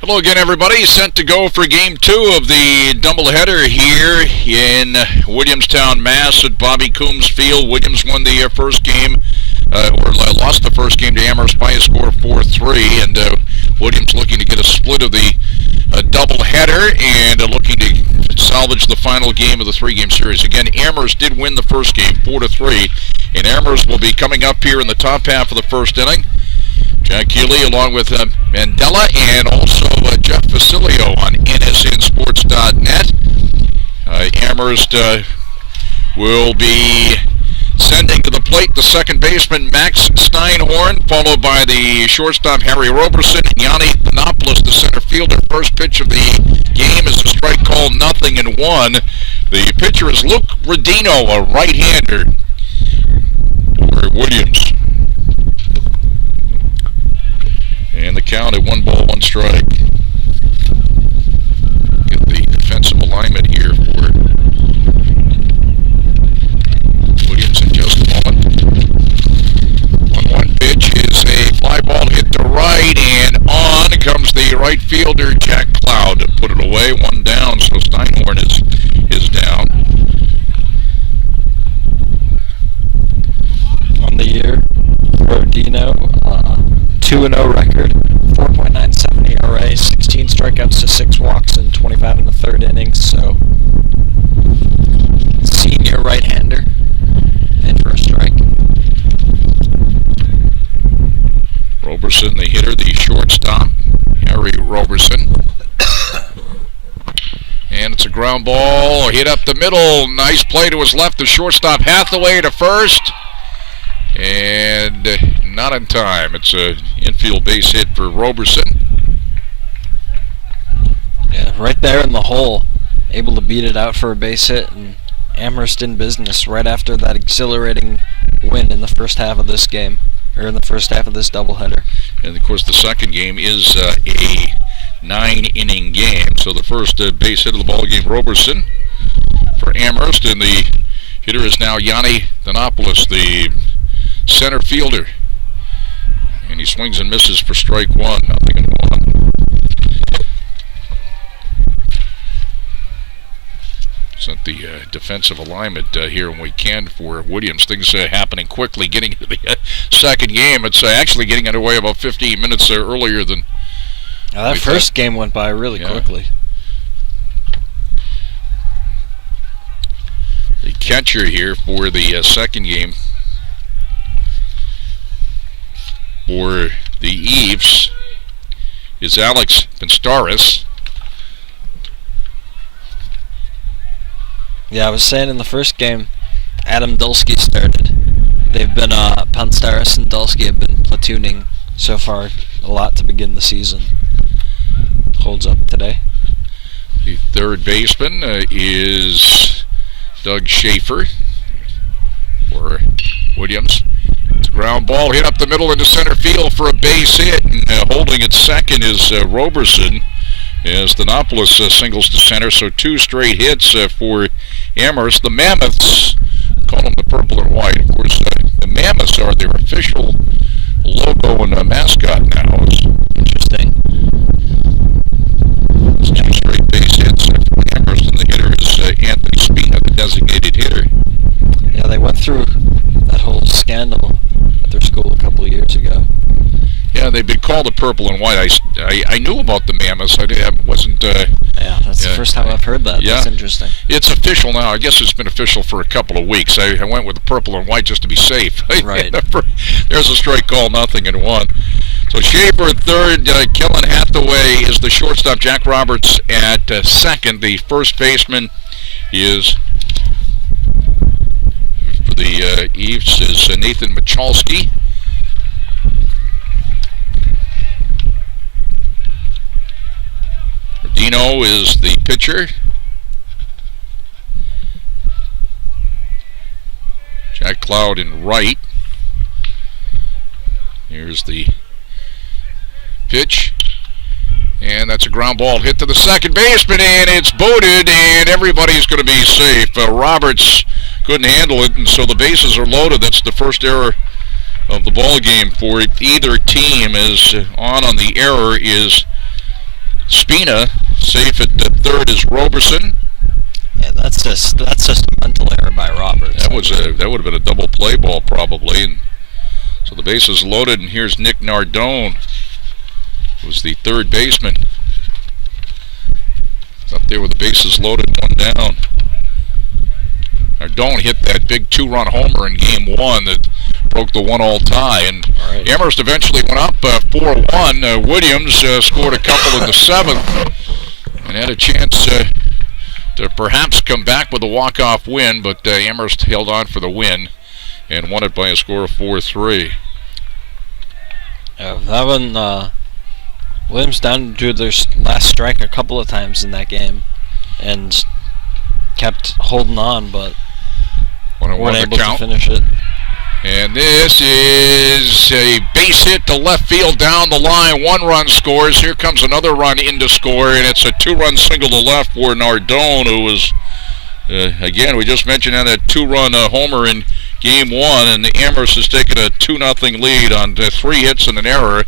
Hello again, everybody. Set to go for Game 2 of the doubleheader here in Williamstown, Mass. at Bobby Coombs Field. Williams won the first game, or lost the first game to Amherst by a score of 4-3, and Williams looking to get a split of the doubleheader and looking to salvage the final game of the three-game series. Again, Amherst did win the first game 4-3, and Amherst will be coming up here in the top half of the first inning. Jack Keeley along with Mandela and also Jeff Facilio on nsnsports.net. Amherst will be sending to the plate the second baseman Max Steinhorn, followed by the shortstop Harry Roberson and Yanni Thanopoulos, the center fielder. First pitch of the game is a strike called 0-1. The pitcher is Luke Rodino, a right-hander for Williams. And the count at 1-1 strike. Get the defensive alignment here for Williams in just a moment. 1-1 pitch is a fly ball hit to right, and on comes the right fielder Jack Cloud to put it away. One down, so Steinhorn is down. On the year, Rodino, 2-0 record, 4.97 ERA, 16 strikeouts to 6 walks in 25 in the third innings, so senior right-hander in for a strike. Roberson, the hitter, the shortstop, Harry Roberson. And it's a ground ball, hit up the middle, nice play to his left, the shortstop Hathaway to first. And not in time. It's an infield base hit for Roberson. Yeah, right there in the hole, able to beat it out for a base hit, and Amherst in business right after that exhilarating win in the first half of this game, or in the first half of this doubleheader. And of course, the second game is a 9-inning game. So the first base hit of the ball game, Roberson for Amherst, and the hitter is now Yanni Thanopoulos, the center fielder, and he swings and misses for strike one, 0-1. Set the defensive alignment here when we can for Williams. Things happening quickly, getting into the second game. It's actually getting underway about 15 minutes earlier than that first game went by really quickly. The catcher here for the second game for the Eves is Alex Pinstaris. Yeah, I was saying in the first game, Adam Dulski started. They've been, Pinstaris and Dulski have been platooning so far a lot to begin the season. Holds up today. The third baseman is Doug Schaefer for Williams. It's a ground ball hit up the middle into center field for a base hit, and holding at second is Roberson as Thanopoulos singles to center. So two straight hits for Amherst. The Mammoths, call them the purple and white. Of course, the Mammoths are their official logo and mascot now. It's interesting. It's two straight base hits for Amherst, and the hitter is Anthony Spina, the designated hitter. Yeah, they went through that whole scandal at their school a couple of years ago. Yeah, they've been called the purple and white. I knew about the Mammoths. I wasn't... yeah, that's the first time I've heard that. Yeah. That's interesting. It's official now. I guess it's been official for a couple of weeks. I went with the purple and white just to be safe. Right. There's a strike call, 0-1. So Schaefer at third, Kellen Hathaway is the shortstop, Jack Roberts at second. The first baseman is... for the Eves is Nathan Michalski. Dino is the pitcher. Jack Cloud in right. Here's the pitch. And that's a ground ball hit to the second baseman, and it's booted, and everybody's going to be safe. Roberts couldn't handle it, and so the bases are loaded. That's the first error of the ball game for either team. Is on the error is Spina, safe at the third is Roberson. Yeah, that's just a mental error by Roberts. That would have been a double play ball probably. And so the base is loaded, and here's Nick Nardone, who's the third baseman. Up there with the bases loaded, one down. Nardone hit that big two-run homer in Game 1 that broke the 1-all tie, and right. Amherst eventually went up 4-1. Williams scored a couple in the 7th and had a chance to perhaps come back with a walk-off win, but Amherst held on for the win and won it by a score of 4-3. Yeah, that one, Williams down to their last strike a couple of times in that game and kept holding on, but weren't able to finish it. And this is a base hit to left field down the line. 1 run scores. Here comes another run in to score, and it's a 2-run single to left for Nardone, who was, again, we just mentioned that 2-run homer in Game 1, and Amherst has taken a 2-0 lead on 3 hits and an error,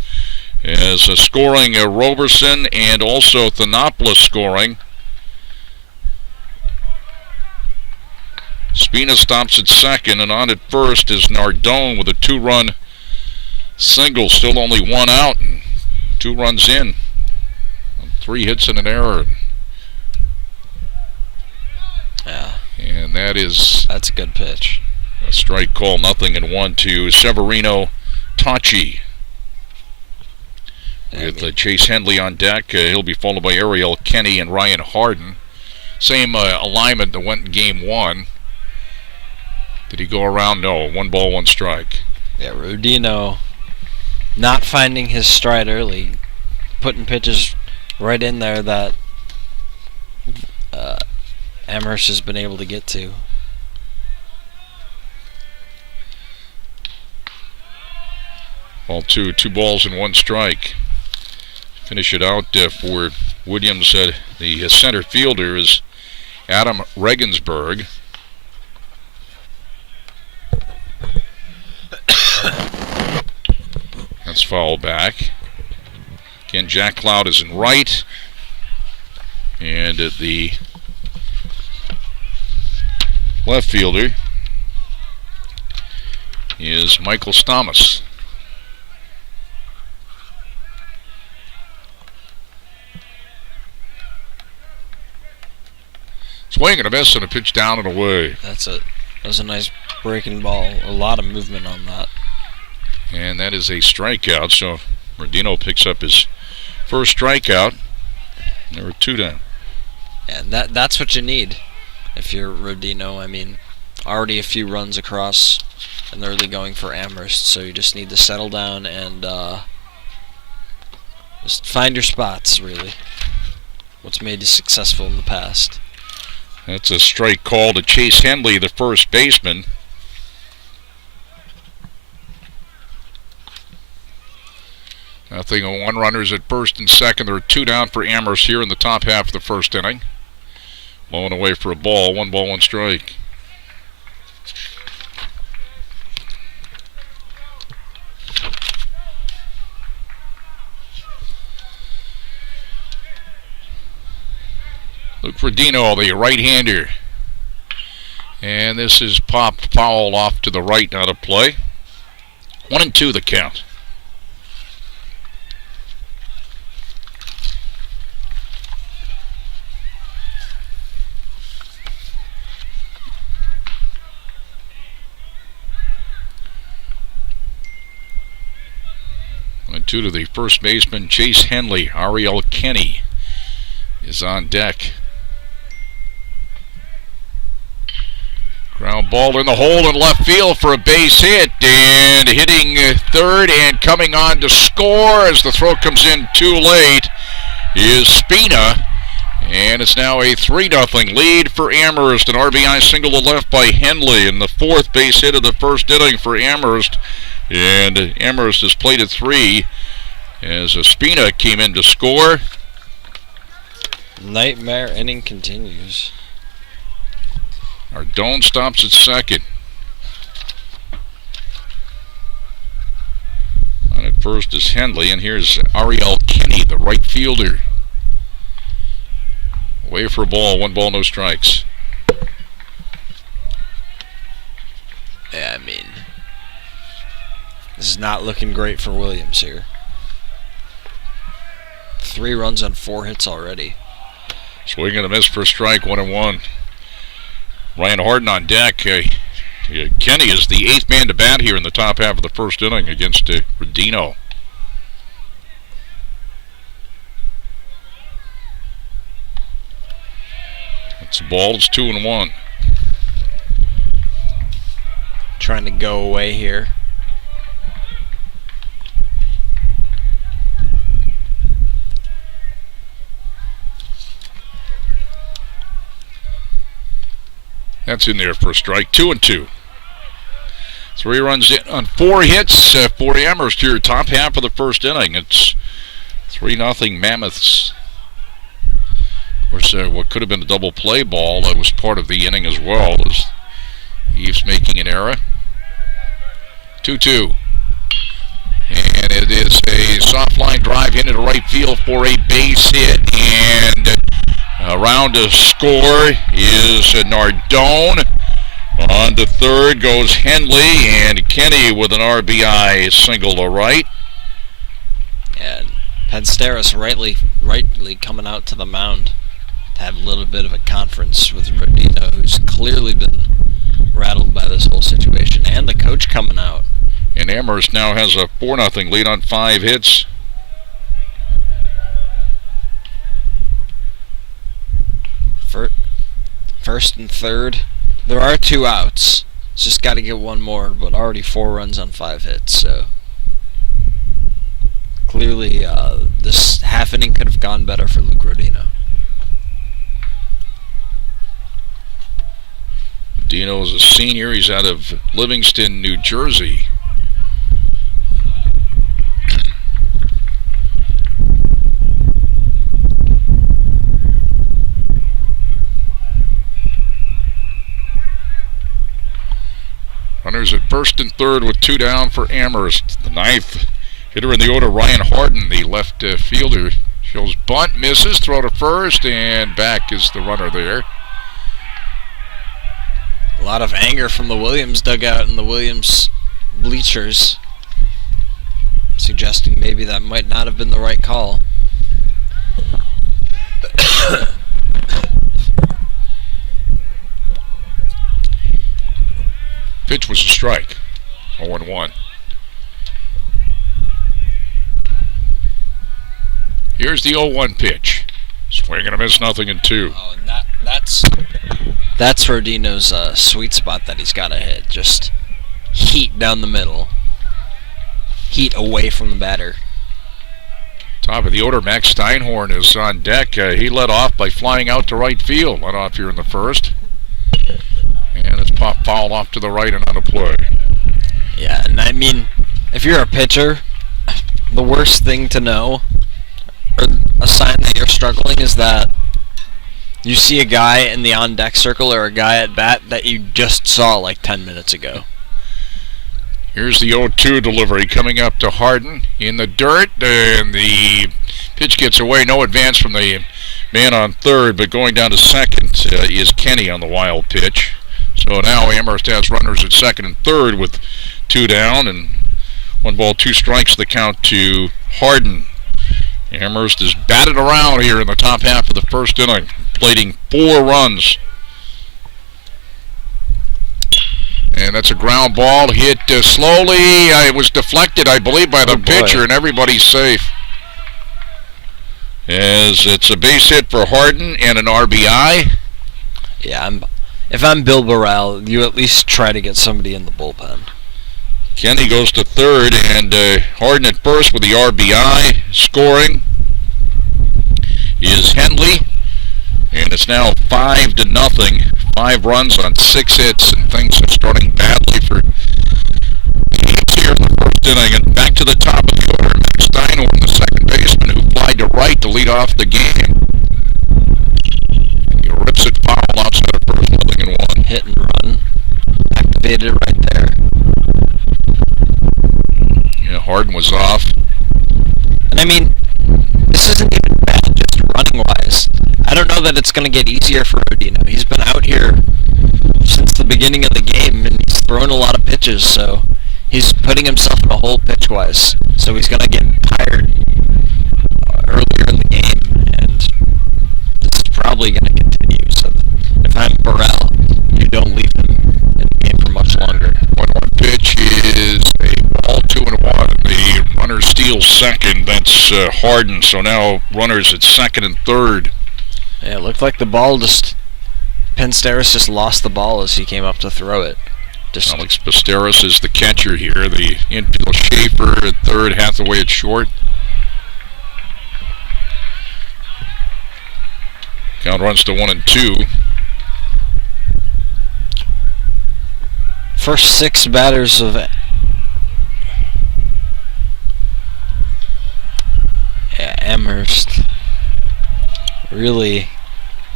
as scoring Roberson and also Thanopoulos scoring. Spina stops at second, and on at first is Nardone with a 2-run single. Still only 1 out, and 2 runs in. 3 hits and an error. Yeah. And that's a good pitch. A strike call, 0-1 to Severino Tachi. With Chase Henley on deck, he'll be followed by Ariel Kenny and Ryan Harden. Same alignment that went in Game 1. Did he go around? No. 1 ball, 1 strike. Yeah, Rodino not finding his stride early, putting pitches right in there that Amherst has been able to get to. Ball 2, 2 balls and 1 strike. Finish it out for Williams. The center fielder is Adam Regensburg. That's foul back. Again, Jack Cloud is in right. And the left fielder is Michael Stamas. Swing and a miss and a pitch down and away. That was a nice breaking ball. A lot of movement on that. And that is a strikeout, so Rodino picks up his first strikeout. There were 2 down. And that's what you need if you're Rodino. I mean, already a few runs across and early going for Amherst, so you just need to settle down and just find your spots, really. What's made you successful in the past. That's a strike call to Chase Henley, the first baseman. Nothing on 1 runners at first and second. There are 2 down for Amherst here in the top half of the first inning. Low and away for a ball. 1 ball, 1 strike. Look for Dino, the right-hander. And this is popped foul off to the right, out of play. 1-2 the count. To the first baseman, Chase Henley. Ariel Kenny is on deck. Ground ball in the hole in left field for a base hit, and hitting third and coming on to score as the throw comes in too late is Spina, and it's now a 3-0 lead for Amherst. An RBI single to left by Henley, and the 4th base hit of the first inning for Amherst. And Amherst has played at 3 as Spina came in to score. Nightmare inning continues. Nardone stops at second. On at first is Henley, and here's Ariel Kenny, the right fielder. Away for a ball. 1 ball, no strikes. Yeah, I mean, this is not looking great for Williams here. 3 runs on 4 hits already. Swing and a miss for a strike, 1-1. Ryan Harden on deck. Kenny is the 8th man to bat here in the top half of the first inning against Rodino. It's a ball. It's 2-1. Trying to go away here. That's in there for a strike. 2-2. 3 runs in on 4 hits for Amherst here, top half of the first inning. It's 3-0 Mammoths. Of course, what could have been a double play ball was part of the inning as well, as Eves making an error. 2-2. And it is a soft line drive into the right field for a base hit. And around to score is Nardone. On to third goes Henley, and Kenny with an RBI single to right. And Pensteris rightly coming out to the mound to have a little bit of a conference with Rodino, who's clearly been rattled by this whole situation, and the coach coming out. And Amherst now has a 4-0 lead on 5 hits. First and third. There are 2 outs. It's just got to get 1 more, but already 4 runs on 5 hits, so clearly this half inning could have gone better for Luke Rodino. Rodino is a senior. He's out of Livingston, New Jersey. Runners at first and third with 2 down for Amherst. The 9th hitter in the order, Ryan Harden, the left fielder, shows bunt, misses, throw to first, and back is the runner there. A lot of anger from the Williams dugout and the Williams bleachers, suggesting maybe that might not have been the right call. Pitch was a strike. 0-1. Here's the 0-1 pitch. Swing and a miss, 0-2. Oh, and that's Rodino's sweet spot that he's got to hit. Just heat down the middle. Heat away from the batter. Top of the order, Max Steinhorn is on deck. He led off by flying out to right field. Led off here in the first. And it's popped foul off to the right and out of play. Yeah, and I mean, if you're a pitcher, the worst thing to know, or a sign that you're struggling, is that you see a guy in the on-deck circle or a guy at bat that you just saw like 10 minutes ago. Here's the 0-2 delivery coming up to Harden in the dirt, and the pitch gets away. No advance from the man on third, but going down to second is Kenny on the wild pitch. So now Amherst has runners at second and third with 2 down, and 1 ball, 2 strikes the count to Harden. Amherst is batted around here in the top half of the first inning, plating 4 runs. And that's a ground ball hit slowly. It was deflected, I believe, by the pitcher, and everybody's safe. As it's a base hit for Harden and an RBI. Yeah, if I'm Bill Burrell, you at least try to get somebody in the bullpen. Kenny goes to third, and Harden at first with the RBI. Scoring is Henley, and it's now 5-0. 5 runs on 6 hits, and things are starting badly for the Eagles here in the first inning. And back to the top of the order, Max Steinhorn, the second baseman, who flied to right to lead off the game. He rips it foul outside of first, 0-1. Hit and run. Activated right there. Yeah, Harden was off. And I mean, this isn't even bad, just running-wise. I don't know that it's going to get easier for Rodino. He's been out here since the beginning of the game, and he's thrown a lot of pitches, so he's putting himself in a hole pitch-wise. So he's going to get tired earlier in the game, and this is probably going to continue. So if I'm Burrell, you don't leave him in the game for much longer. 1-1 pitch is a ball, 2-1. The runner steals second. That's Harden. So now runners at second and third. Yeah, it looked like the ball just... Pinsteris just lost the ball as he came up to throw it. Alex Pinsteris is the catcher here. The infield, Schaefer at third, Hathaway at short. Count runs to 1-2. First 6 batters of Amherst really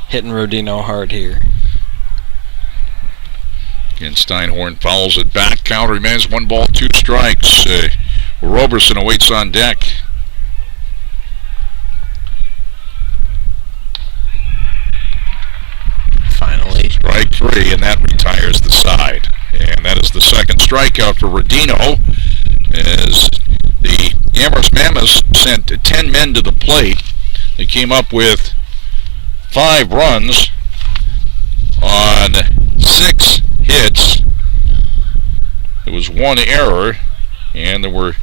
hitting Rodino hard here. Again, Steinhorn fouls it back. Count remains 1 ball, 2 strikes. Roberson awaits on deck. Finally. Strike 3, and that retires the side. And that is the second strikeout for Rodino, as the Amherst Mammoths sent 10 men to the plate. They came up with 5 runs on 6 hits. There was 1 error, and there were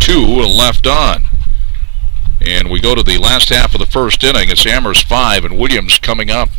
2 left on. And we go to the last half of the first inning. It's Amherst 5 and Williams coming up.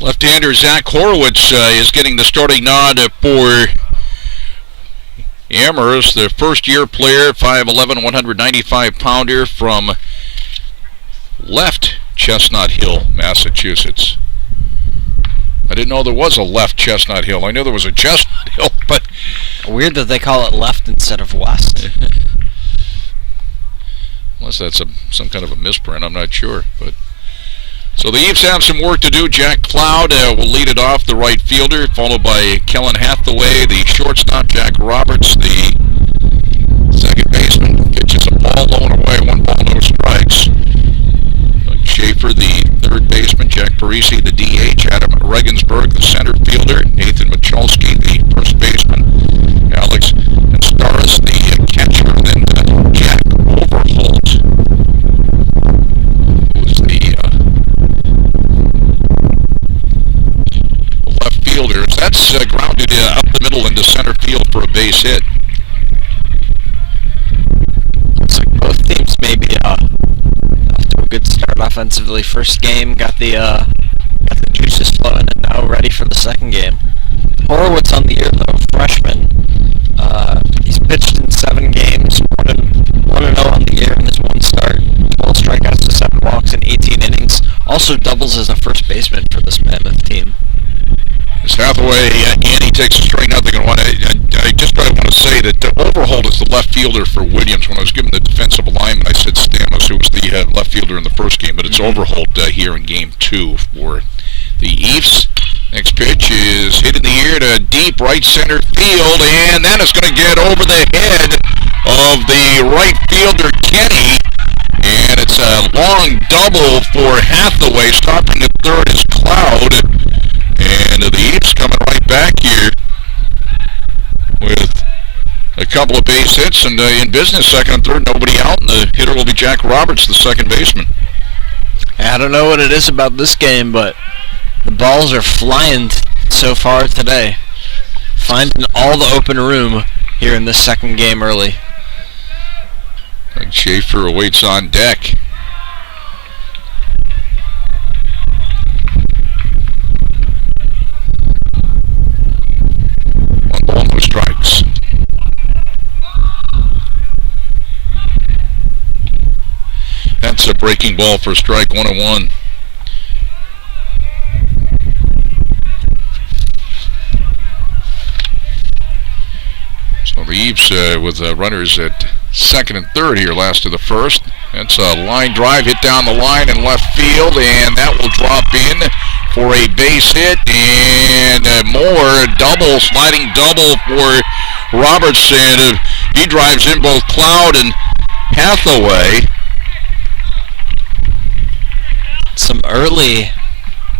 Left-hander Zach Horowitz is getting the starting nod for Amherst, the first-year player, 5'11", 195-pounder from left Chestnut Hill, Massachusetts. I didn't know there was a left Chestnut Hill. I knew there was a Chestnut Hill, but... Weird that they call it left instead of west. Unless that's some kind of a misprint, I'm not sure, but... So the Eves have some work to do. Jack Cloud will lead it off, the right fielder, followed by Kellen Hathaway, the shortstop, Jack Roberts, the second baseman. Pitches a ball low and away, 1 ball, no strikes. Doug Schaefer, the third baseman, Jack Parisi, the DH, Adam Regensburg, the center fielder, Nathan Michalski, the first baseman, Alex Pinsteris, the catcher, and then Jack Overholt, who was the left fielder. That's grounded up the middle into center field for a base hit. Looks like both teams maybe off to a good start offensively. First game got the juices flowing, and now ready for the second game. Horowitz on the year though, freshman. He's pitched in 7 games, 1-0 on the year in his 1 start, 12 strikeouts to 7 walks in 18 innings. Also doubles as a first baseman for this Mammoth team. As Hathaway, Andy takes a straight, nothing and 1. I just want to say that Overholt is the left fielder for Williams. When I was given the defensive alignment, I said Stamos, who was the left fielder in the first game, but it's Overholt here in game 2 for the Eves. Next pitch is hit in the air to deep right center field, and that is going to get over the head of the right fielder, Kenny. And it's a long double for Hathaway. Stopping at third is Cloud. And the Eves coming right back here with a couple of base hits and in business, second and third, nobody out, and the hitter will be Jack Roberts, the second baseman. I don't know what it is about this game, but the balls are flying so far today. finding all the open room here in this second game early. Greg Schaefer awaits on deck. One ball, no strikes. That's a breaking ball for strike 1-1. So the Eves with runners at second and third here, last of the first. That's a line drive hit down the line in left field, and that will drop in for a base hit, and more double, sliding double for Robertson. He drives in both Cloud and Hathaway. Some early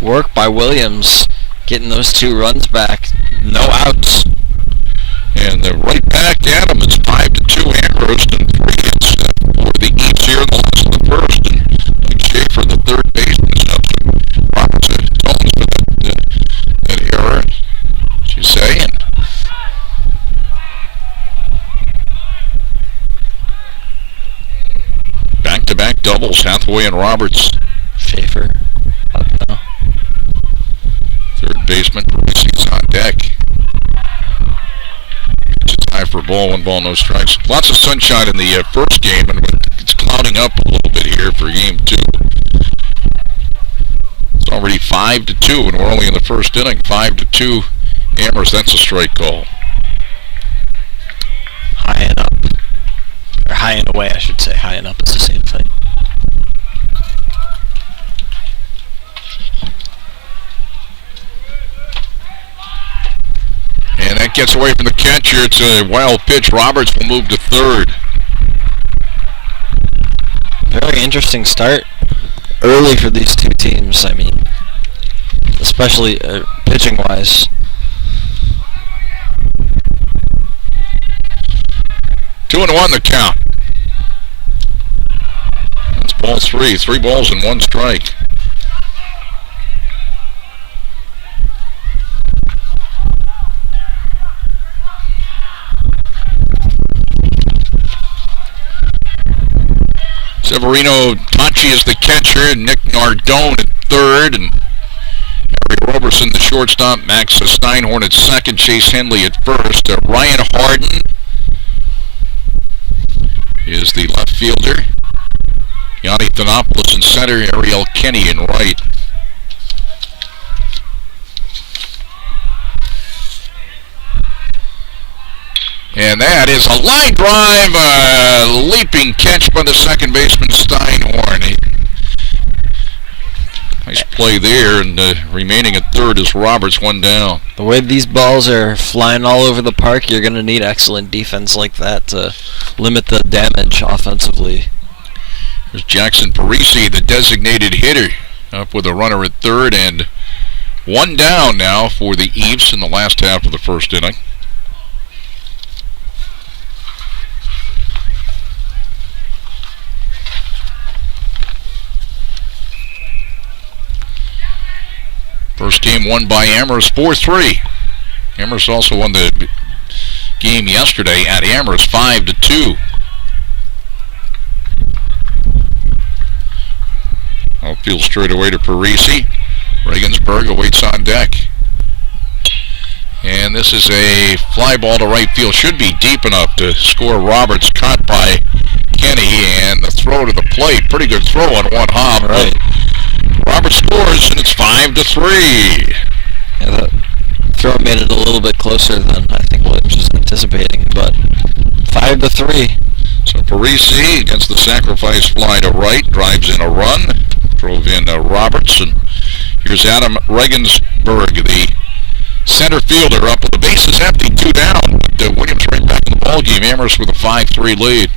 work by Williams, getting those 2 runs back. No outs. And right back at him. It's 5-2 Amherst, and 3 hits for the East here in the last of the first. And Mike Schaefer, the third baseman, is up to Robertson. Tones for that error, as you say. And back-to-back doubles, Hathaway and Roberts. Schaefer up now. Third baseman, Parisi's on deck. It's a tie for a ball, 1 ball, no strikes. Lots of sunshine in the first game, and it's clouding up a little bit here for game 2. It's already 5-2, and we're only in the first inning. 5-2 Amherst, that's a strike call. High and up. Or high and away, I should say. High and up is the same thing. And that gets away from the catcher. It's a wild pitch. Roberts will move to third. Very interesting start early for these 2 teams. I mean, especially pitching-wise. 2-1 the count. That's ball 3. 3 balls and 1 strike. Severino Tachi is the catcher, Nick Nardone at third, and Harry Roberson the shortstop, Max Steinhorn at second, Chase Henley at first. Ryan Harden is the left fielder. Yanni Thanopoulos in center, Ariel Kenny in right. And that is a line drive, leaping catch by the second baseman Steinhorn. Nice play there, and remaining at third is Roberts, 1 down. The way these balls are flying all over the park, you're going to need excellent defense like that to limit the damage offensively. There's Jackson Parisi, the designated hitter, up with a runner at third, and 1 down now for the Eves in the last half of the first inning. First game won by Amherst 4-3. Amherst also won the game yesterday at Amherst 5-2. Outfield straight away to Parisi. Regensburg awaits on deck. And this is a fly ball to right field. Should be deep enough to score. Roberts caught by Kenny, and the throw to the plate. Pretty good throw on 1 hop. Right. Roberts scores, and it's 5-3. Yeah, that throw made it a little bit closer than I think Williams was anticipating, but 5-3. So Parisi against the sacrifice fly to right, drives in a run, drove in Roberts, and here's Adam Regensburg, the center fielder, up with the bases empty, 2 down. But Williams right back in the ballgame. Amherst with a 5-3 lead.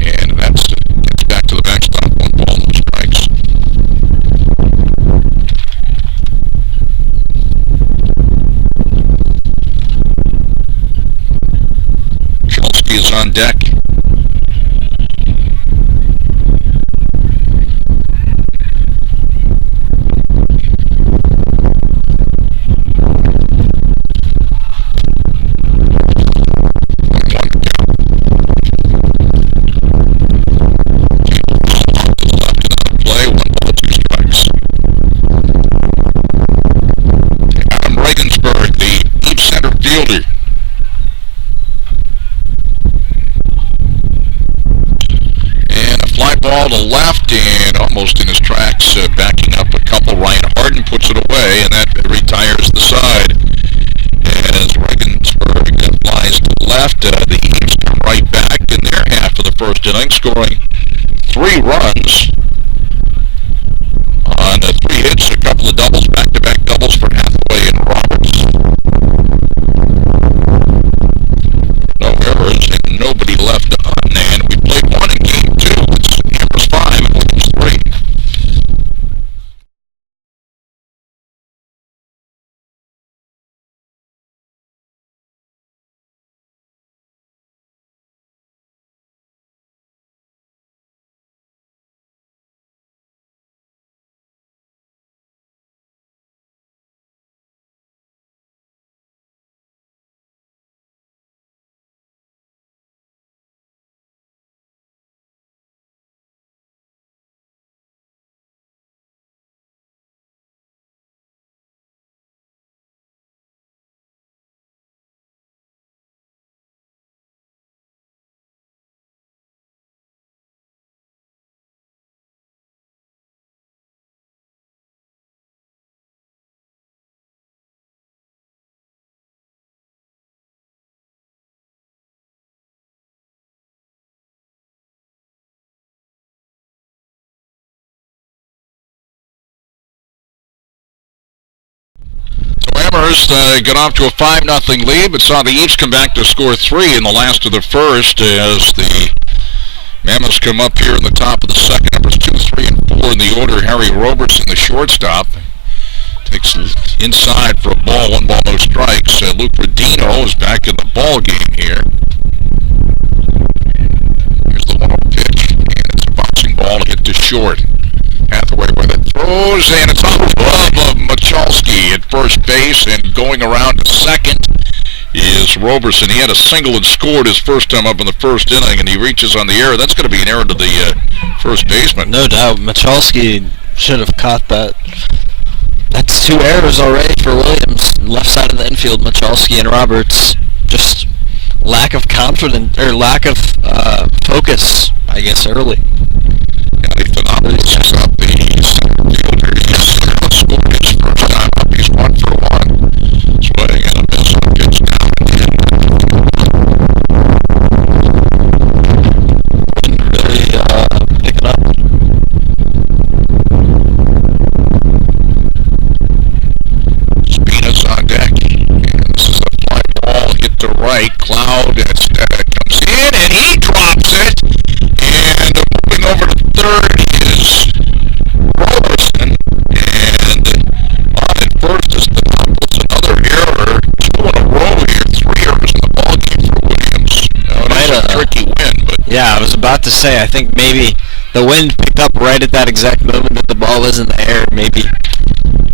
And that's gets back to the backstop. 1 ball, no strikes. Chalsky is on deck. ball to left and almost in his tracks, backing up a couple. Ryan Harden puts it away, and that retires the side. As Regensburg flies to the left, the Eves come right back in their half of the first inning, scoring 3 runs on 3 hits, a couple of doubles, back-to-back doubles for Hathaway and Roberts. No errors and nobody left on, and we played 1 in game 2. It's Amherst 5 and Williams 3. Amherst got off to a 5-0 lead, but saw the Eves come back to score 3 in the last of the first as the Mammoths come up here in the top of the second. Numbers 2, 3, and 4 in the order. Harry Robertson, the shortstop, takes inside for a ball, 1 ball, no strikes. Luke Rodino is back in the ball game here. Here's the 1-0 pitch, and it's a bouncing ball hit to short. Hathaway with it, throws, and it's on the glove of Michalski at first base, and going around to second is Roberson. He had a single and scored his first time up in the first inning, and he reaches on the error. That's going to be an error to the first baseman. No doubt. Michalski should have caught that. That's 2 errors already for Williams. Left side of the infield, Michalski and Roberts. Just lack of confidence, or lack of focus, I guess, early. Nathan Opoulos is up, the center fielder. He's scored his first time up. He's 1 for 1. Swing and a miss on a pitch down and Really picking up. Spina's on deck, and this is a fly ball hit to right. Cloud comes in, and he drops it. And moving over to third is Roberson, and on at first is another error. 2 in a row here, 3 errors in the ball game for Williams. It's a tricky win, but yeah, I was about to say, I think maybe the wind picked up right at that exact moment that the ball was in the air. Maybe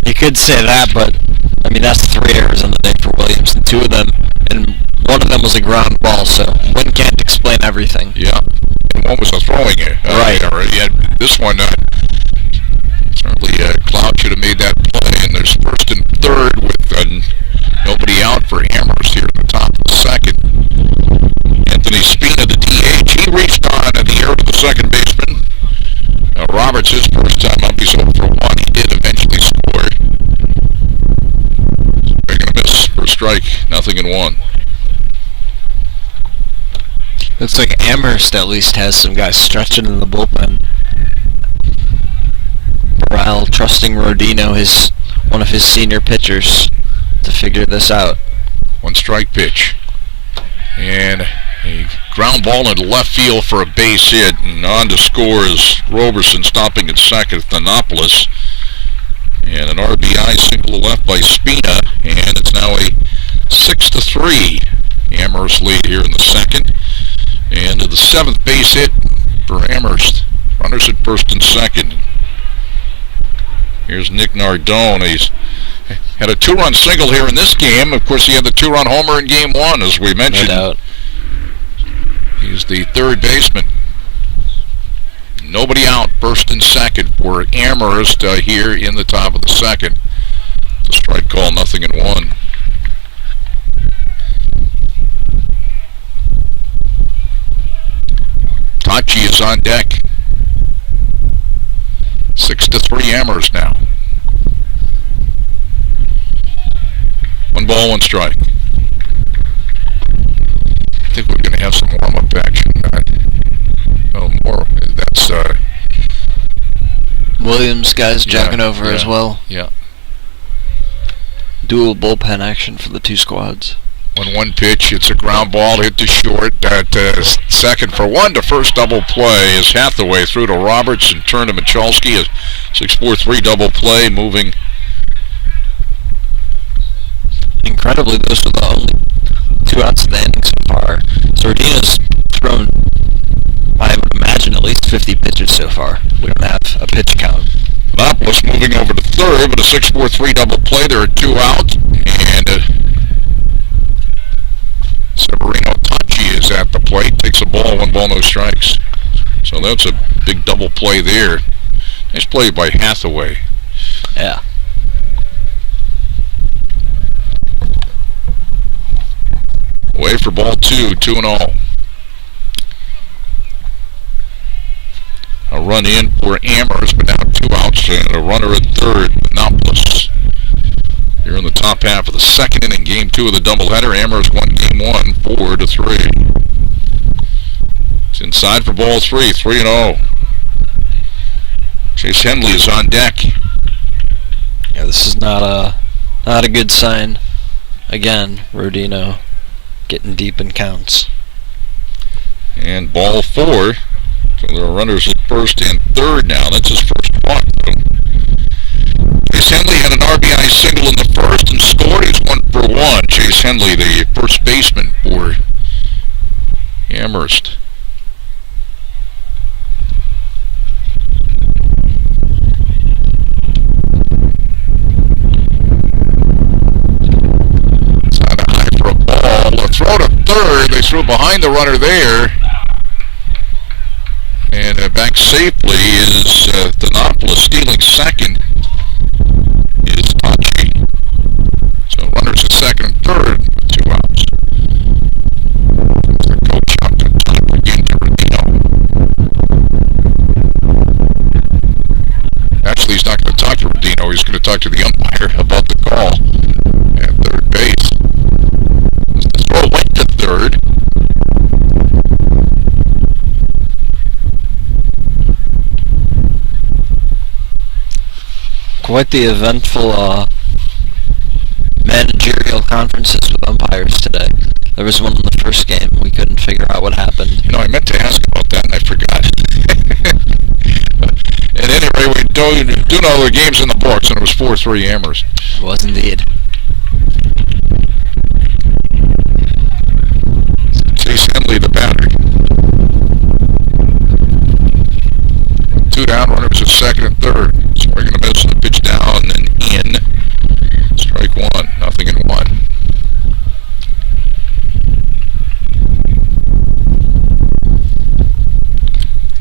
you could say that, but I mean that's 3 errors on the day for Williams, and 2 of them, and 1 of them was a ground ball. So wind can't explain everything. Yeah. And 1 was a throwing error. Right. Yeah, this one, certainly Cloud should have made that play, and there's first and third with nobody out for Amherst here at the top of the second. Anthony Spina, the DH, he reached on the error to the second baseman. Roberts, his first time up, he's 0 for 1. He did eventually score. They're going to miss for a strike, 0-1. Looks like Amherst at least has some guys stretching in the bullpen. Morale trusting Rodino, one of his senior pitchers, to figure this out. 1 strike pitch. And a ground ball into left field for a base hit. And on to score is Roberson, stopping at second, Thanopoulos. And an RBI single to left by Spina. And it's now a 6-3 Amherst lead here in the second. And the 7th base hit for Amherst. Runners at first and second. Here's Nick Nardone. He's had a 2-run single here in this game. Of course, he had the 2-run homer in game 1, as we mentioned. No doubt. He's the third baseman. Nobody out, first and second for Amherst here in the top of the second. It's a strike call, 0-1. Tachi is on deck. 6-3 Amherst now. 1 ball, 1 strike. I think we're going to have some warm-up action. No more. That's Williams guys jogging over as well. Yeah. Dual bullpen action for the two squads. 1-1 pitch. It's a ground ball hit to short. At second for 1 to first double play is Hathaway through to Roberts and turn to Michalski. A 6-4-3 double play moving. Incredibly, those are the only 2 outs of the inning so far. Sordino's thrown, I would imagine, at least 50 pitches so far. We don't have a pitch count. Annapolis moving over to third, but a 6-4-3 double play. There are 2 outs, and Severino Tachi is at the plate. Takes a ball, 1 ball, no strikes. So that's a big double play there. Nice play by Hathaway. Yeah. Away for ball 2, 2-0. A run in for Amherst, but now 2 outs and a runner at third. Annapolis. Here in the top half of the second inning, game 2 of the doubleheader. Amherst won game 1, 4-3. It's inside for ball 3, 3-0. Chase Henley is on deck. Yeah, this is not a good sign. Again, Rodino getting deep in counts. And ball 4. So there are runners at first and third now. That's his first walk. Chase Henley had an RBI single in the first and scored. He's 1 for 1. Chase Henley, the first baseman for Amherst. Side high for a ball. A throw to third. They threw behind the runner there. And back safely is Annapolis. Stealing second is Tachi. So runners at second and third with 2 outs. The coach out to top again to Rodino. Actually, he's not going to talk to Rodino. He's going to talk to the umpire about the call at third base. The throw went to third. Quite the eventful managerial conferences with umpires today. There was one in the first game. We couldn't figure out what happened. You know, I meant to ask about that and I forgot. At any rate, we do know the game's in the books, and it was 4-3 Amherst. It was indeed. Chase Henley, the batter. 2 down, runners at second and third. Swing and a miss, and a pitch down and in. Strike 1, 0-1.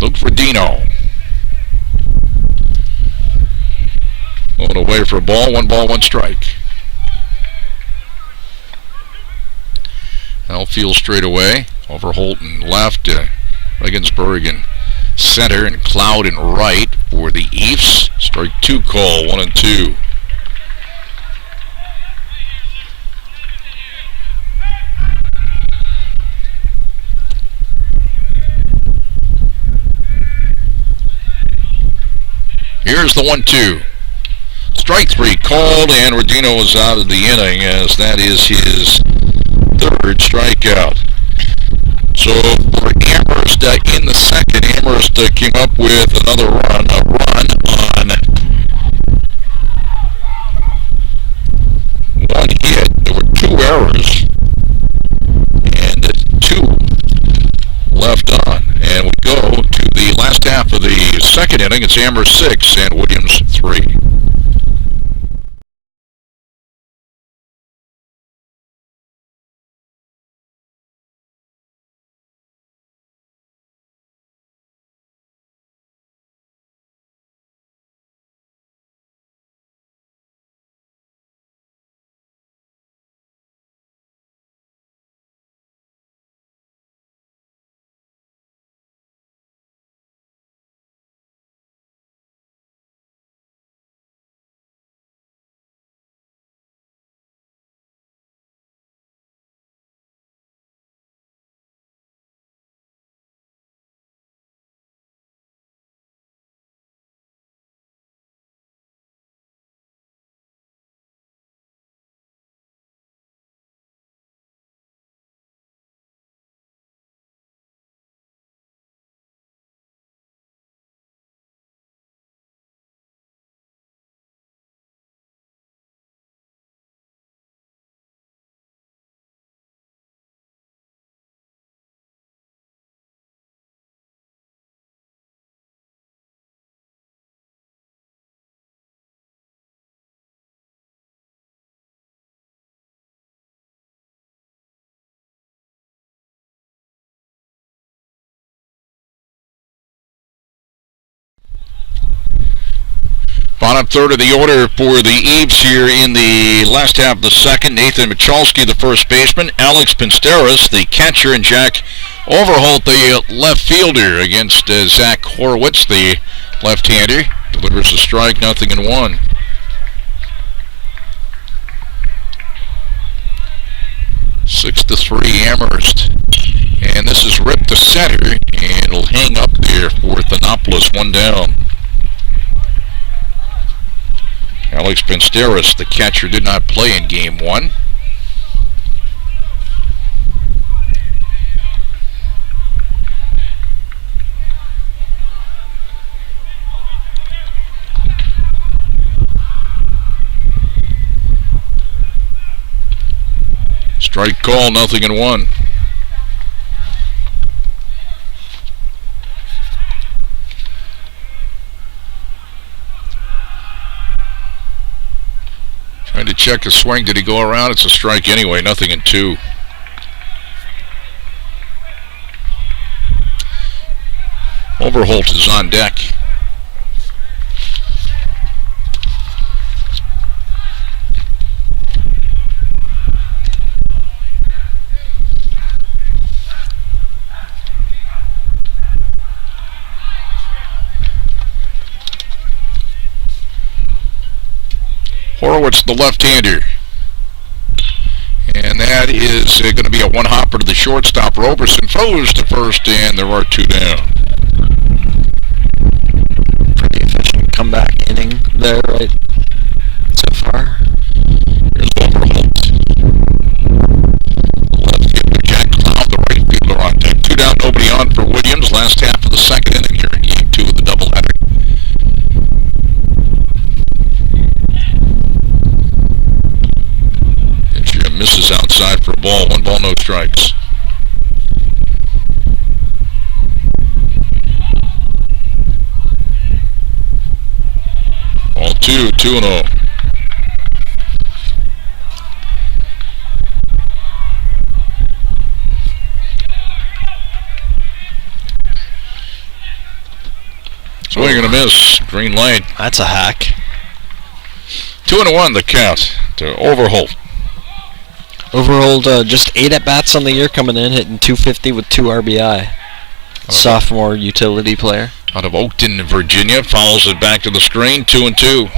Look for Dino. Going away for a ball, 1 ball, 1 strike. Outfield straight away. Over Holton left. Regensburg in center and Cloud in right for the Eafs. Strike 2 call, 1-2. Here's the 1-2. Strike 3 called, and Rodino is out of the inning as that is his 3rd strikeout. So for Amherst in the second, Amherst came up with another run, a run on 1 hit. There were 2 errors and 2 left on. And we go to the last half of the second inning. It's Amherst 6 and Williams 3. Bottom third of the order for the Eves here in the last half of the second. Nathan Michalski, the first baseman. Alex Pinsteris, the catcher, and Jack Overholt, the left fielder, against Zach Horowitz, the left-hander. Delivers a strike, 0-1. Six to 3 Amherst. And this is ripped to center, and it'll hang up there for Thanopoulos, one down. Alex Pinsteris, the catcher, did not play in game one. Strike call, 0-1. Trying to check a swing. Did he go around? It's a strike anyway, 0-2. Overholt is on deck. Horowitz, the left-hander. And that is going to be a one-hopper to the shortstop. Roberson throws to first, and there are two down. Pretty efficient comeback inning there, right, so far. Here's Overholt. The left fielder, Jack Cloud, the right fielder on deck. Two down, nobody on for Williams. Last half of the second inning here in game two of the doubleheader. Misses outside for a ball. 1 ball, no strikes. Ball 2, 2-0. Swing and a miss. Green light. That's a hack. 2-1 the count to Overholt. Overall, just 8 at-bats on the year coming in, hitting .250 with 2 RBI. Sophomore utility player. Out of Oakton, Virginia. Follows it back to the screen, 2-2.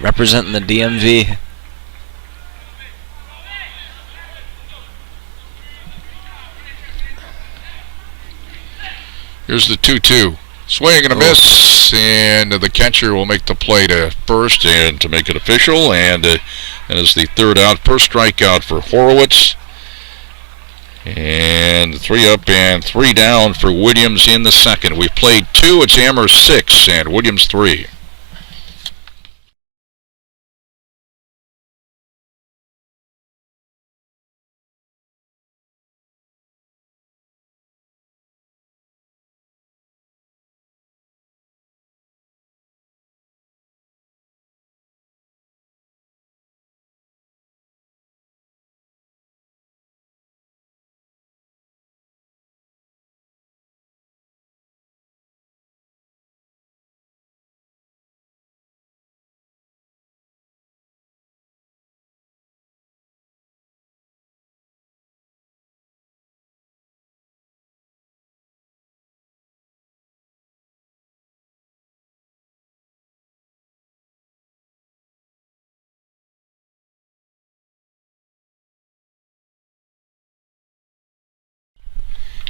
Representing the DMV. Here's the 2-2. Swing and a miss, and the catcher will make the play to first and to make it official, and that is the third out. First strikeout for Horowitz, and 3 up and 3 down for Williams in the second. We've played 2, it's Amherst 6 and Williams 3.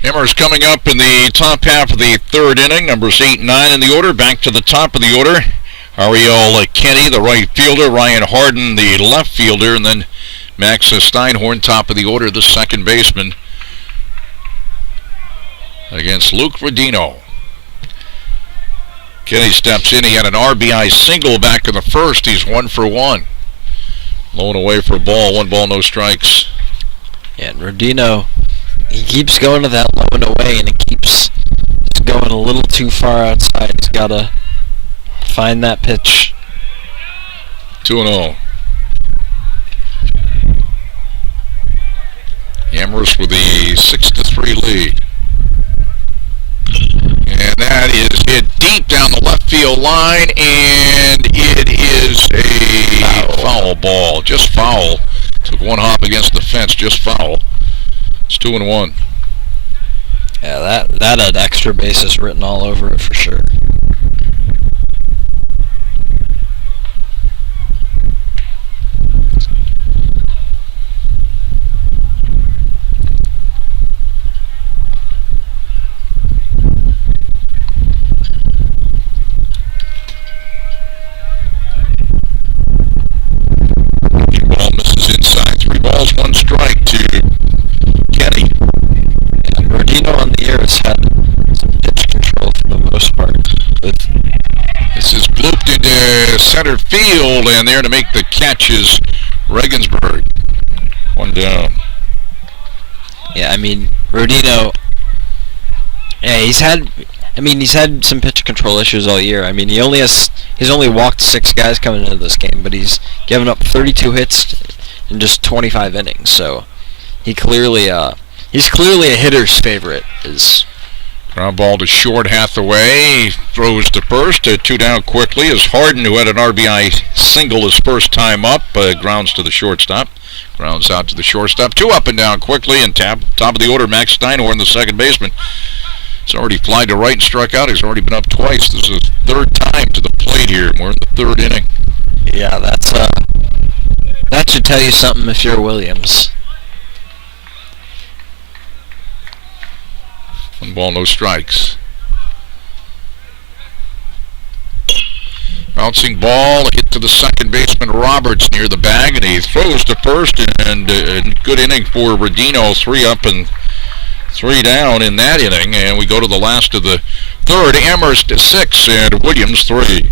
Amherst coming up in the top half of the third inning. Numbers 8 and 9 in the order. Back to the top of the order. Ariel Kenny, the right fielder. Ryan Harden, the left fielder. And then Max Steinhorn, top of the order, the second baseman. Against Luke Rodino. Kenny steps in. He had an RBI single back in the first. He's 1 for 1. Low and away for a ball. 1 ball, no strikes. Yeah, and Rodino, he keeps going to that low and away, and it keeps just going a little too far outside. He's got to find that pitch. 2-0. Amherst with the 6-3 lead. And that is hit deep down the left field line, and is a foul ball. Just foul. Took one hop against the fence. Just foul. It's 2-1. Yeah, that had extra bases written all over it for sure. Ball misses inside. 3 balls, 1 strike to Kenny. And Rodino on the air has had some pitch control for the most part. This is blooped into center field, and there to make the catch is Regensburg. 1 down. Yeah, I mean, Rodino, yeah, he's had some pitch control issues all year. I mean, he's only walked 6 guys coming into this game, but he's given up 32 hits in just 25 innings. So he's clearly a hitter's favorite. Ground ball to short, Hathaway throws to first. 2 down quickly as Harden, who had an RBI single his first time up, grounds to the shortstop. Grounds out to the shortstop. 2 up and down quickly, and top of the order, Max Steinhorn, the second baseman. He's already flied to right and struck out. He's already been up twice. This is his 3rd time to the plate here. We're in the 3rd inning. Yeah, that should tell you something if you're Williams. 1 ball, no strikes. Bouncing ball, a hit to the second baseman Roberts near the bag, and he throws to first, and good inning for Rodino. 3 up and 3 down in that inning, and we go to the last of the 3rd. Amherst 6 and Williams 3.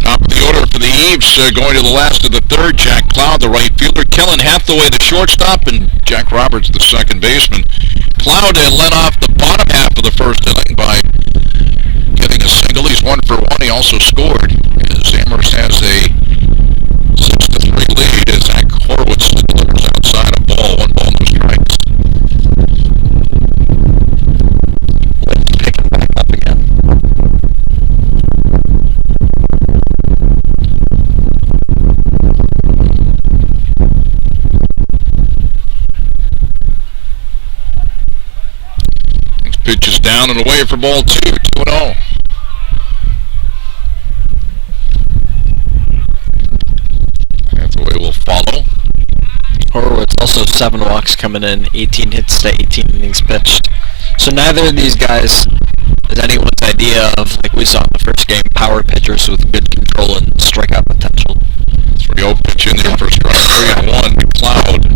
Top of the order for the Eves, going to the last of the 3rd. Jack Cloud, the right fielder. Kellen Hathaway, the shortstop, and Jack Roberts, the second baseman. Cloud led off the bottom half of the 1st inning by getting a single. He's 1 for 1. He also scored as Amherst has a 6-3 lead as Zach Horowitz delivers outside a ball. 1 ball, no strikes. Picking back up again. Pitch is down and away for ball 2, 2-0. Hathaway will follow. Horowitz also 7 walks coming in, 18 hits to 18 innings pitched. So neither of these guys is anyone's idea of, like we saw in the first game, power pitchers with good control and strikeout potential. 3-0 pitch in there for strike 3-1. McLeod.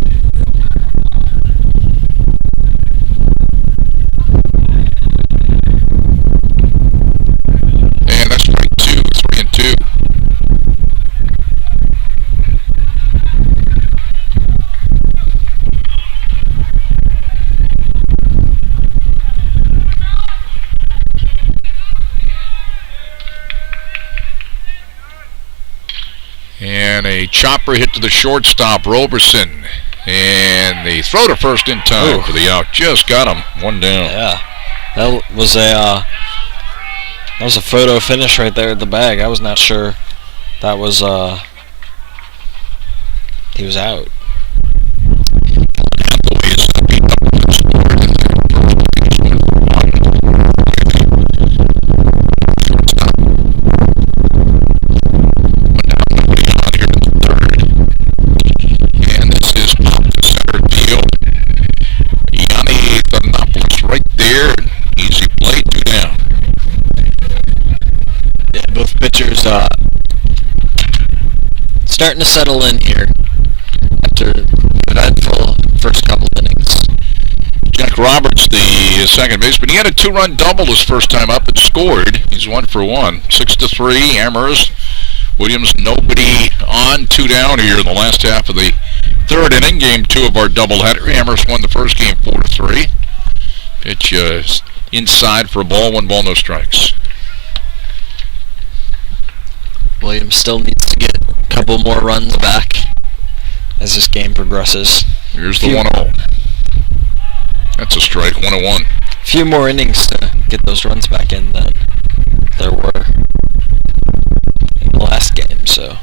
And that's strike 2, 3-2. And a chopper hit to the shortstop, Roberson. And the throw to first in time for the out. Just got him. 1 down. Yeah. That was a That was a photo finish right there at the bag. I was not sure that was, he was out. Pitchers starting to settle in here after an eventful first couple innings. Jack Roberts, the second baseman, he had a 2-run double his first time up and scored. He's 1 for 1. 6-3, Amherst. Williams, nobody on, 2 down here in the last half of the third inning. Game 2 of our doubleheader. Amherst won the first game 4-3. Pitch inside for a ball, 1 ball, no strikes. Williams still needs to get a couple more runs back as this game progresses. Here's the 1-0. That's a strike, 1-1. A few more innings to get those runs back in than there were in the last game, so.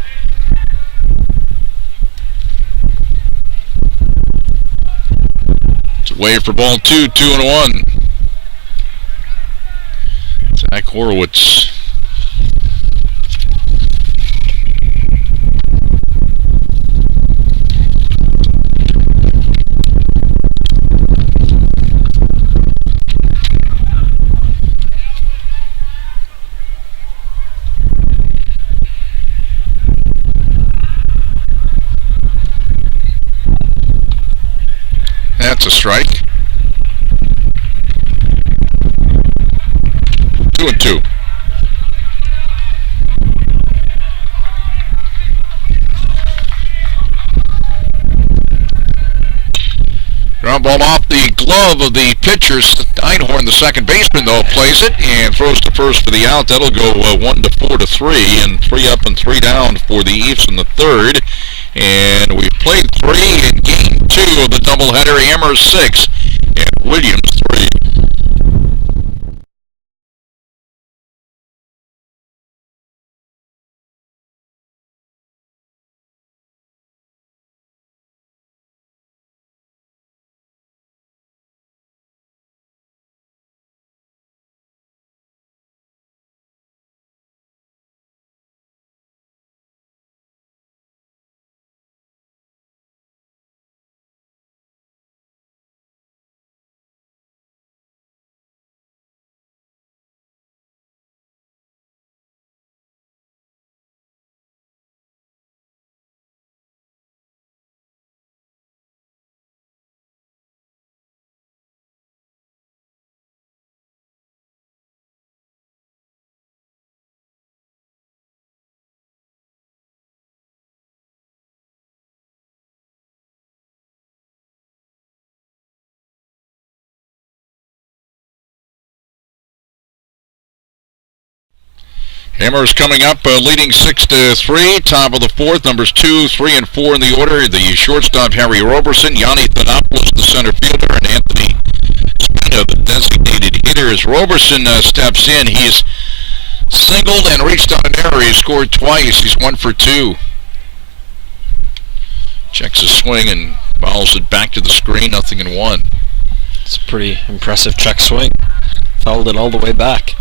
It's away for ball 2, 2-1. Zach Horowitz. That's a strike. 2-2. Ground ball off the glove of the pitcher. Steinhorn, the second baseman, though, plays it and throws to first for the out. That'll go 1-4-3, and 3 up and 3 down for the Eves in the third. And we've played 3 in game 2 of the doubleheader. Amherst 6 and Williams 3. Amherst coming up, leading 6-3, top of the fourth. Numbers 2, 3, and 4 in the order. The shortstop, Harry Roberson. Yanni Thanopoulos, the center fielder, and Anthony Spina, the designated hitter. As Roberson steps in, he's singled and reached on an error. He scored twice. He's 1 for 2. Checks his swing and fouls it back to the screen. 0-1. It's a pretty impressive check swing. Fouled it all the way back.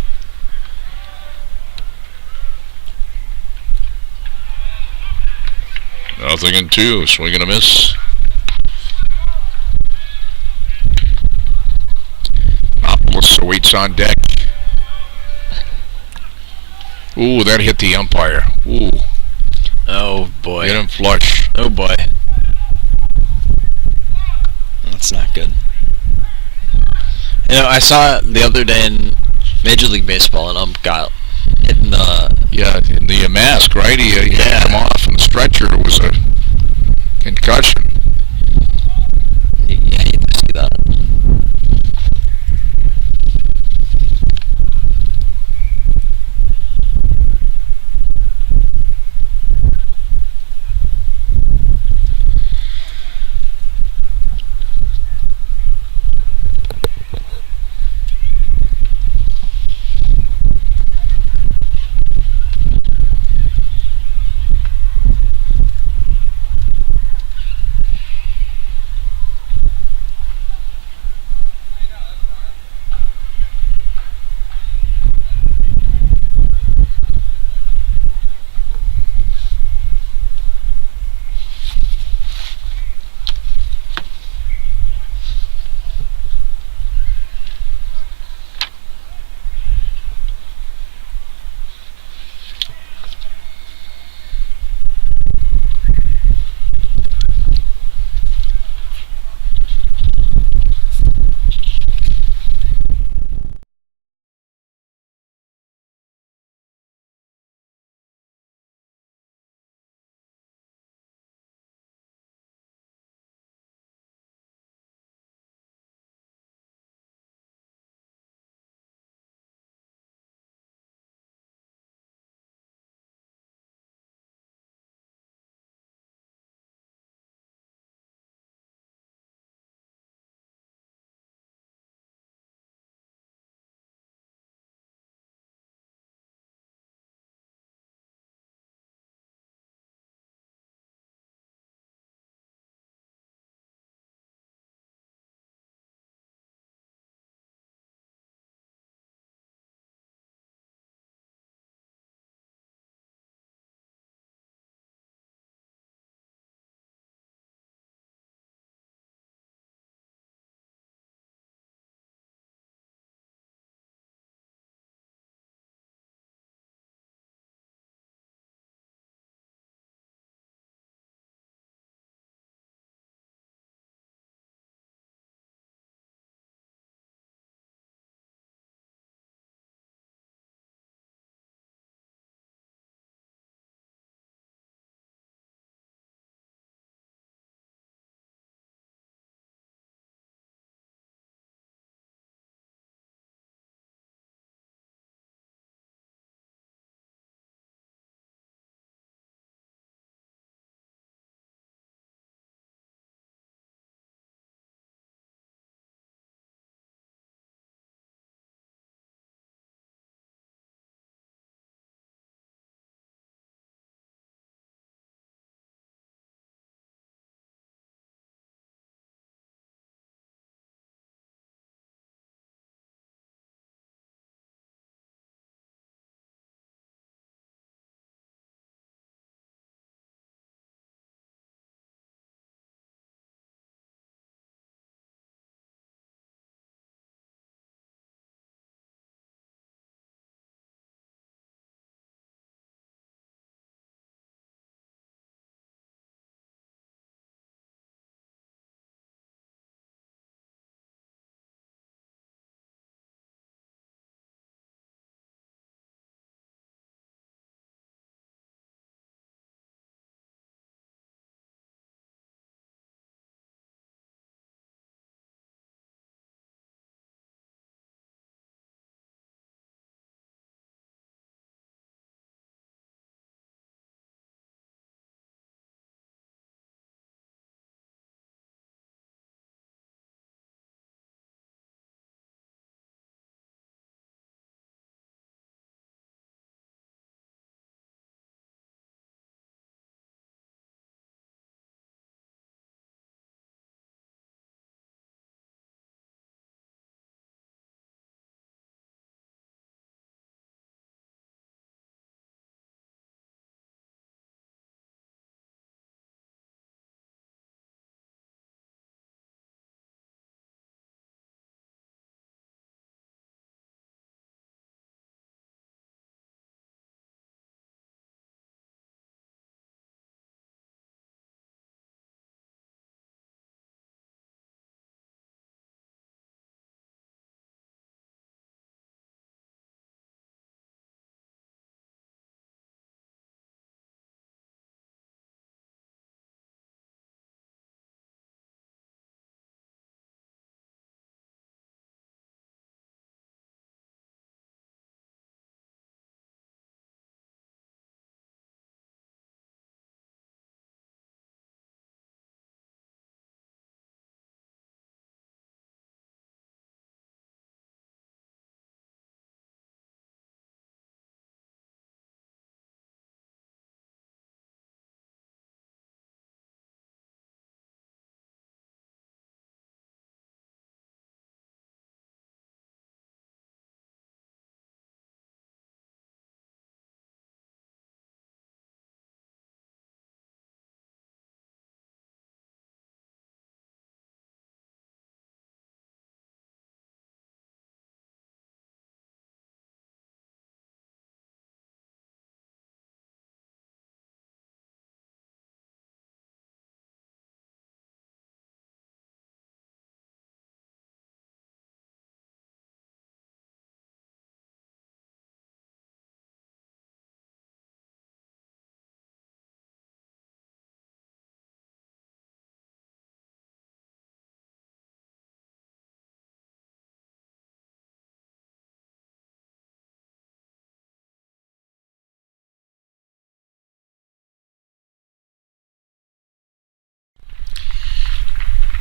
0-2, swing and a miss. Thanopoulos waits on deck. Ooh, that hit the umpire. Ooh. Oh boy. Hit him flush. Oh boy. That's not good. You know, I saw it the other day in Major League Baseball, and got hit in the... Yeah, in the mask, right? He had come off, and the stretcher was a concussion. Yeah, I hate to see that.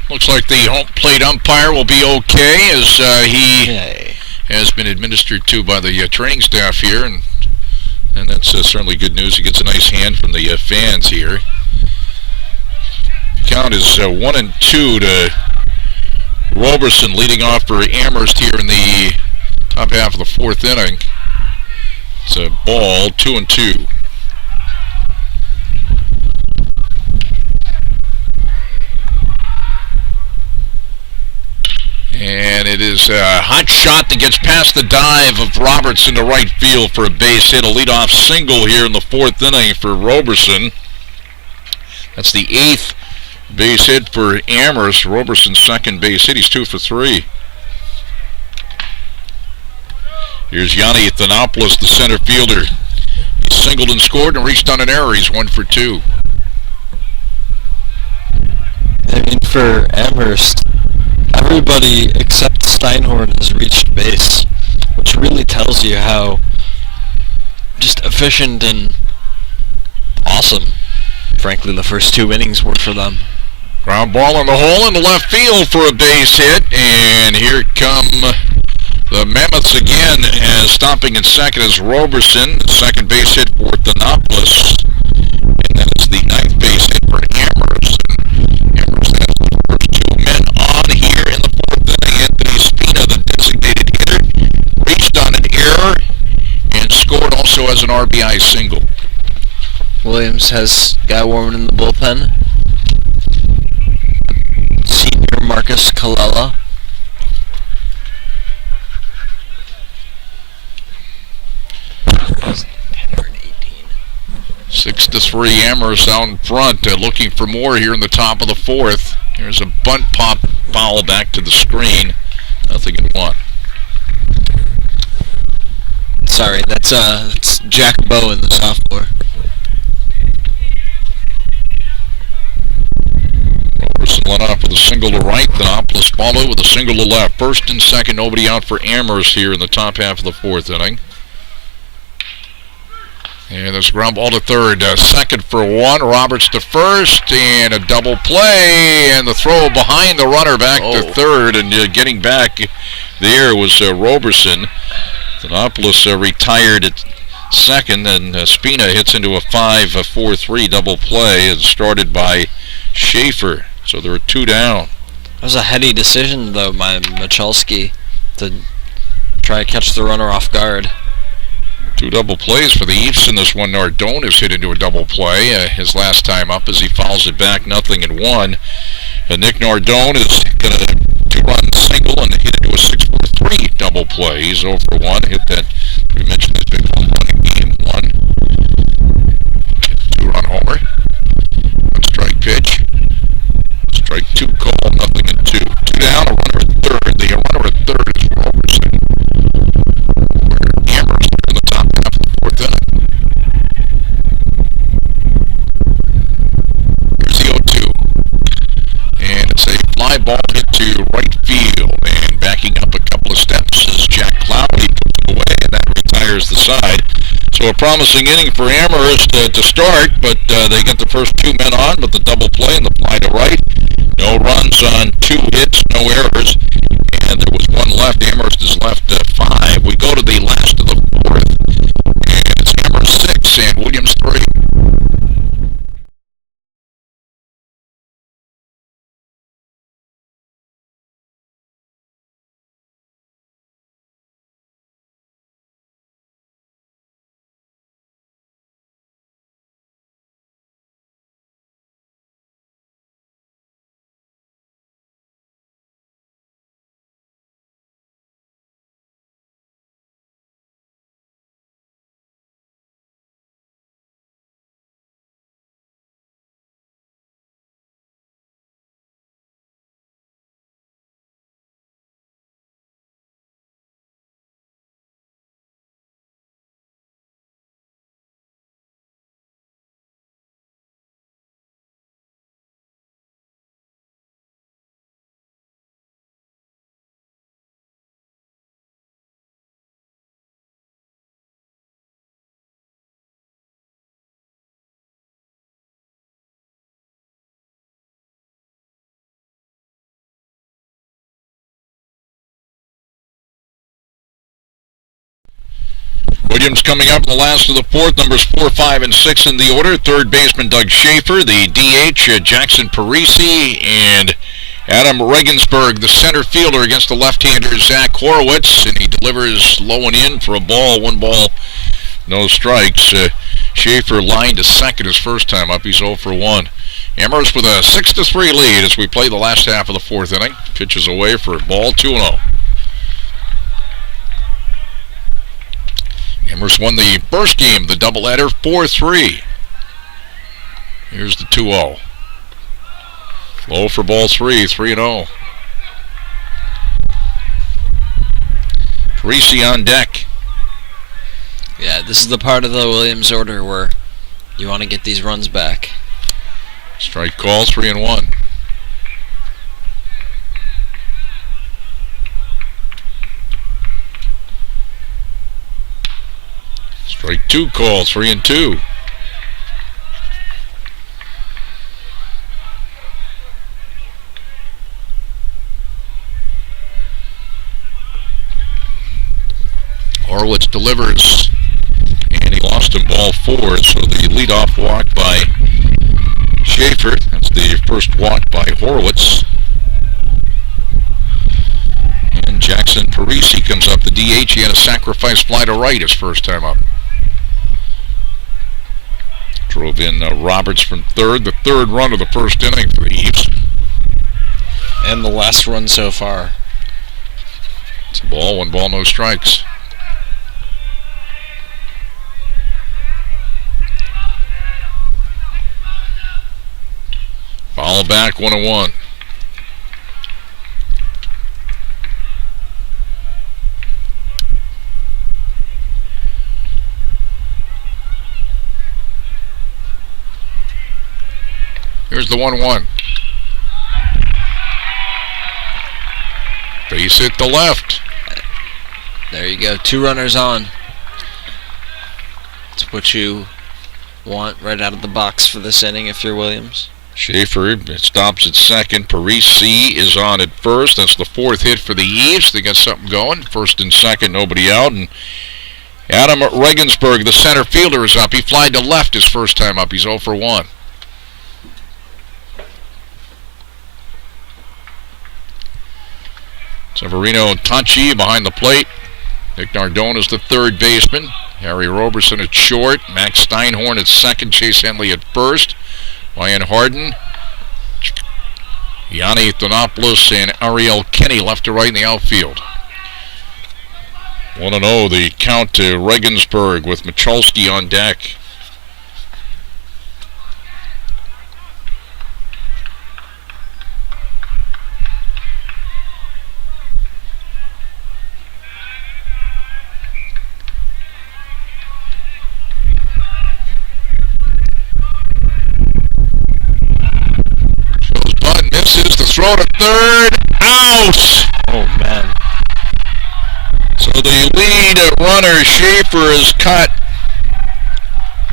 Looks like the home plate umpire will be okay as he Yay. has been administered to by the training staff here, and that's certainly good news. He gets a nice hand from the fans here. Count is 1-2 to Roberson, leading off for Amherst here in the top half of the fourth inning. It's a ball, 2-2. And it is a hot shot that gets past the dive of Robertson to right field for a base hit. A leadoff single here in the fourth inning for Roberson. That's the 8th base hit for Amherst. Roberson's second base hit. He's 2 for 3. Here's Yanni Thanopoulos, the center fielder. He singled and scored and reached on an error. He's 1 for 2. I mean, for Amherst, everybody except Steinhorn has reached base, which really tells you how just efficient and awesome, frankly, the first 2 innings were for them. Ground ball in the hole in the left field for a base hit, and here come the Mammoths again, as stopping in second is Roberson. The second base hit for Thanopoulos, and that is the 9th base hit for Amherst. Amherst has the first 2 men on here in the fourth inning. Anthony Spina, the designated hitter, reached on an error and scored also as an RBI single. Williams has guy warming in the bullpen. Senior Marcus Colella. He's 6-3 Amherst out in front, looking for more here in the top of the fourth. Here's a bunt pop foul back to the screen. Nothing in 1. Sorry, that's Jack Bowen, the sophomore. Roberson led off with a single to right. Thanopoulos followed with a single to left. First and second, nobody out for Amherst here in the top half of the fourth inning. And there's a ground ball to third. Second for 1. Roberts to first, and a double play, and the throw behind the runner back to third, and getting back there was Roberson. Thanopoulos retired at second, and Spina hits into a 5-4-3 double play, and started by Schaefer. So there were 2 down. That was a heady decision, though, by Michalski to try to catch the runner off guard. 2 double plays for the East in this one. Nardone has hit into a double play his last time up as he fouls it back, nothing in 1. Nick Nardone is going to 2-run single and hit into a 6-4-3 double play. He's 0 for 1. Hit that, we mentioned, his big home run in game 1. 2-run homer. 1 strike pitch. Strike 2 call, nothing in 2. 2 down, a runner at third. The runner at third is Roberson. Amherst in the top half of the fourth inning. Here's the 0-2. And it's a fly ball hit to right field. And backing up a couple of steps is Jack Cloud. He puts it away, and that retires the side. So a promising inning for Amherst to start, but they get the first 2 men on, but the double play and the fly to right. No runs on 2 hits, no errors, and there was 1 left. Amherst is left 5. We go to the last of the fourth, and it's Amherst 6 and Williams 3. Williams coming up in the last of the fourth, numbers 4, 5, and 6 in the order. Third baseman Doug Schaefer, the DH Jackson Parisi, and Adam Regensburg, the center fielder, against the left-hander Zach Horowitz, and he delivers low and in for a ball. 1 ball, no strikes. Schaefer lined to second his first time up. He's 0 for 1. Amherst with a 6-3 lead as we play the last half of the fourth inning. Pitches away for a ball, 2-0. Amherst won the first game, the doubleheader, 4-3. Here's the 2-0. Low for ball 3, 3-0. Parisi on deck. Yeah, this is the part of the Williams order where you want to get these runs back. Strike call, 3-1. Strike 2 call, 3-2. Horowitz delivers, and he lost in ball 4, so the leadoff walk by Schaefer. That's the first walk by Horowitz. And Jackson Parisi comes up, the DH. He had a sacrifice fly to right his first time up. Drove in Roberts from third, the third run of the first inning for the Eves. And the last run so far. It's a ball, 1 ball, no strikes. Foul back, 1-1. Here's the 1-1. Base hit the left. There you go. 2 runners on. That's what you want right out of the box for this inning if you're Williams. Schaefer stops at second. Parisi is on at first. That's the 4th hit for the Eves. They got something going. First and second, nobody out. And Adam Regensburg, the center fielder, is up. He flied to left his first time up. He's 0 for 1. Severino Tachi behind the plate. Nick Nardone is the third baseman. Harry Roberson at short. Max Steinhorn at second. Chase Henley at first. Ryan Harden, Yanni Thanopoulos, and Ariel Kenny left to right in the outfield. 1-0 the count to Regensburg with Michalski on deck. Misses the throw to third. Out! Oh, man. So the lead runner, Schaefer, is cut.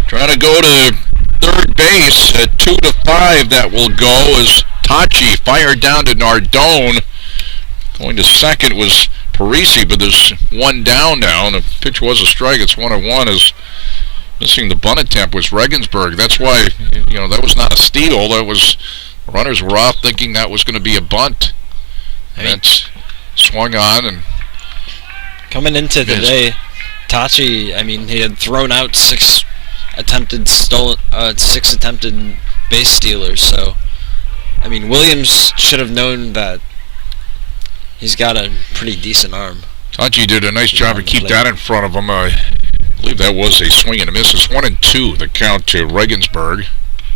Trying to go to third base at 2-5. That will go as Tachi fired down to Nardone. Going to second was Parisi, but there's 1 down now. And the pitch was a strike. It's 1-1 as missing the bunt attempt was Regensburg. That's why, that was not a steal. That was... Runners were off thinking that was going to be a bunt. And it's swung on. And coming into the day, Tachi, he had thrown out 6 attempted base stealers. So, Williams should have known that he's got a pretty decent arm. Tachi did a nice job to keep that in front of him. I believe that was a swing and a miss. It's 1-2, the count to Regensburg.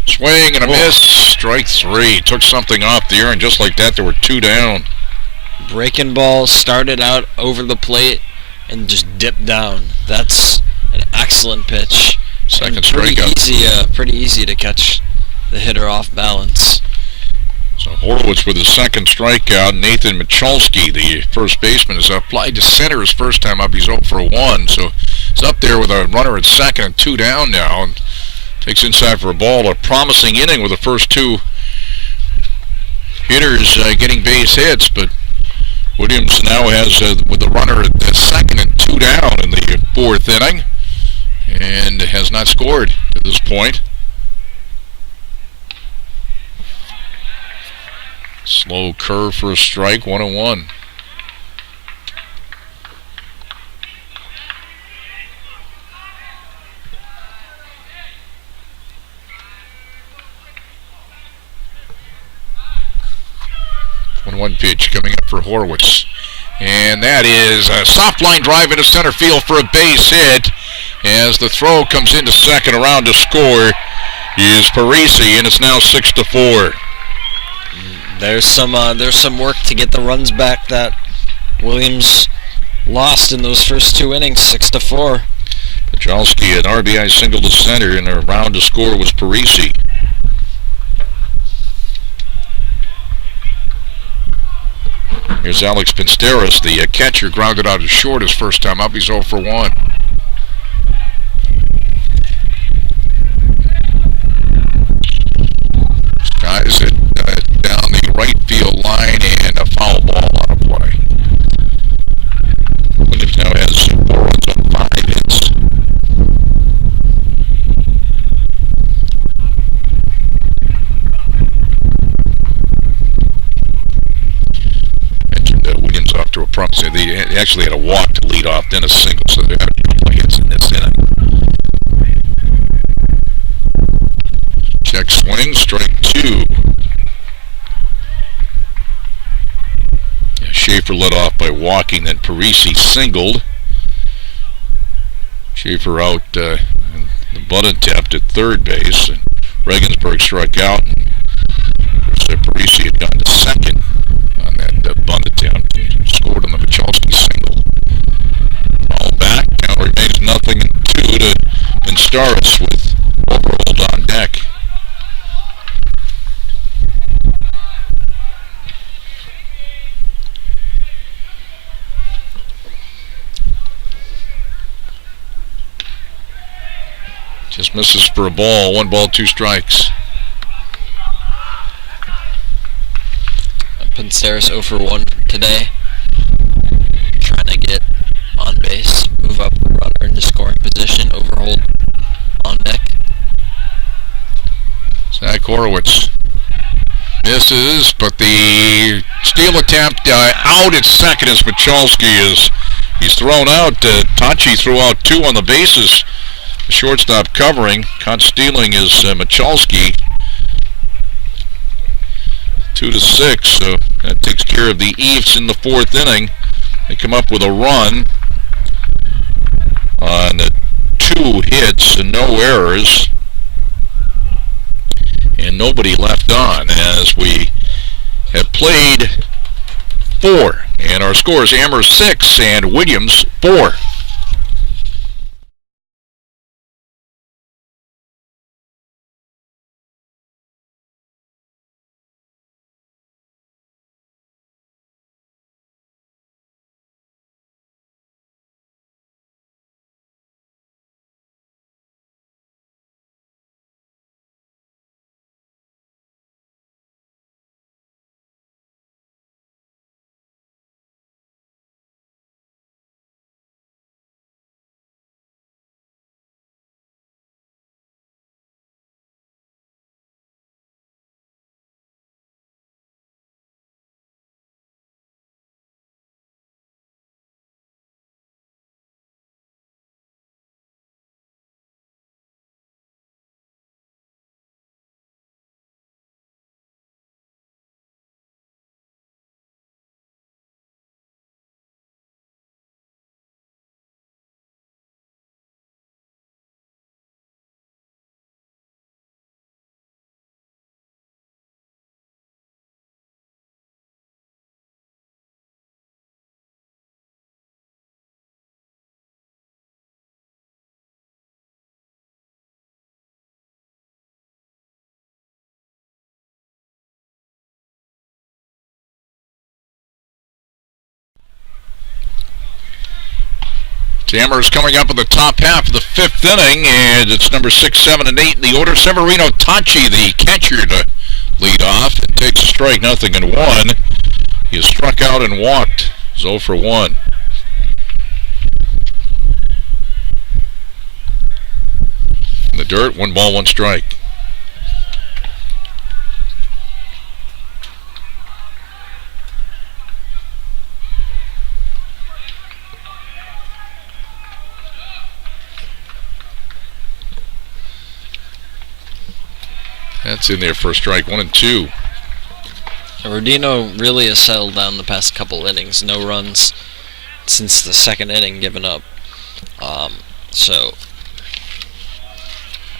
Swing and a miss, strike 3. Took something off the air, and just like that, there were 2 down. Breaking ball started out over the plate and just dipped down. That's an excellent pitch. Second strikeout. Pretty easy to catch the hitter off balance. So Horowitz with his second strikeout. Nathan Michalski, the first baseman, is applied to center his first time up. He's 0 for 1, so he's up there with a runner at second and 2 down now. And takes inside for a ball. A promising inning with the first 2 hitters getting base hits, but Williams now has with the runner at second and 2 down in the 4th inning. and has not scored to this point. Slow curve for a strike, 1-1. One pitch coming up for Horwitz. And that is a soft line drive into center field for a base hit. As the throw comes into second, around to score is Parisi, and it's now 6-4. There's some work to get the runs back that Williams lost in those first 2 innings, 6-4. Pachalski, an RBI single to center, and around to score was Parisi. Here's Alex Pinsteris, the catcher, grounded out to short his first time up. He's 0 for 1. Skies it down the right field line, and a foul ball on a play. Williams now has 4 runs on 5 hits. Williams off to a prompt. They actually had a walk to lead off, then a single, so they had a couple of hits in this inning. Check swing, strike 2. Yeah, Schaefer led off by walking, then Parisi singled. Schaefer out in the butt attempt at third base, and Regensburg struck out, and Parisi had gone to second on that bunt attempt and scored on the Pachalski single. All back, count remains 0-2 to Pinsteris with Overhold on deck. Just misses for a ball, 1 ball, 2 strikes. Pinsteris 0 for 1 today. Trying to get on base, move up the runner into scoring position, Overhold on deck. Zach Horowitz misses, but the steal attempt out at second as Pachalski he's thrown out. Tachi threw out 2 on the bases. The shortstop covering. Caught stealing is Michalski. 2-6, so that takes care of the Eves in the 4th inning. They come up with a run on 2 hits and no errors, and nobody left on as we have played 4. And our score is Amherst 6 and Williams 4. Amherst coming up in the top half of the 5th inning, and it's number 6, 7, and 8 in the order. Severino Tachi, the catcher, to lead off, and takes a strike, 0-1. He has struck out and walked. He's 0 for 1. dirt. 1 ball, 1 strike. That's in there for a strike. 1 and 2. Rodino really has settled down the past couple innings. No runs since the 2nd inning given up. So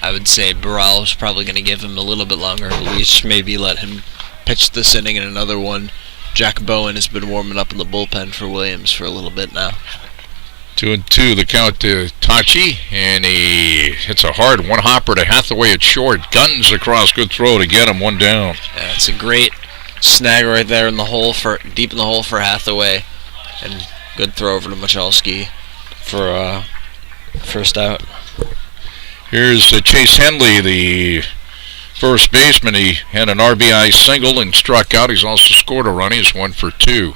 I would say Baral's probably going to give him a little bit longer release. Maybe let him pitch this inning and another one. Jack Bowen has been warming up in the bullpen for Williams for a little bit now. 2 and 2, the count to Tachi, and he hits a hard one hopper to Hathaway at short. Guns across, good throw to get him, 1 down. Yeah, it's a great snag right there in the hole deep in the hole for Hathaway, and good throw over to Michalski for first out. Here's Chase Henley, the first baseman. He had an RBI single and struck out. He's also scored a run. He's 1 for 2.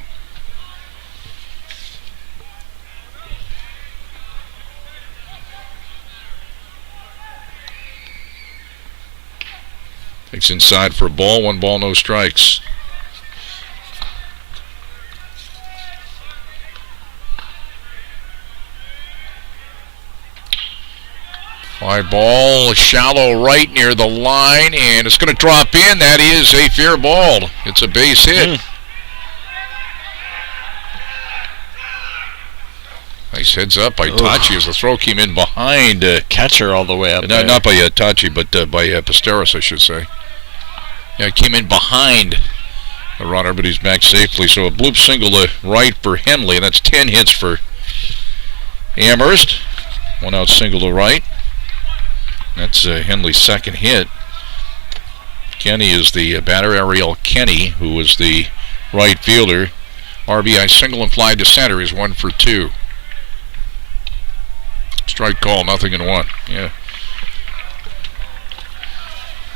Takes inside for a ball. 1 ball, no strikes. Fly ball, shallow right near the line, and it's going to drop in. That is a fair ball. It's a base hit. Nice heads up by Tachi as the throw came in behind. Catcher all the way up there. Not by Tachi, but by Pasteris, I should say. Yeah, it came in behind the runner, but he's back safely. So a bloop single to right for Henley, and that's 10 hits for Amherst. 1 out single to right. That's Henley's 2nd hit. Kenny is the batter, Ariel Kenny, who was the right fielder. RBI single and fly to center. He's 1 for 2. Strike call, 0-1. Yeah.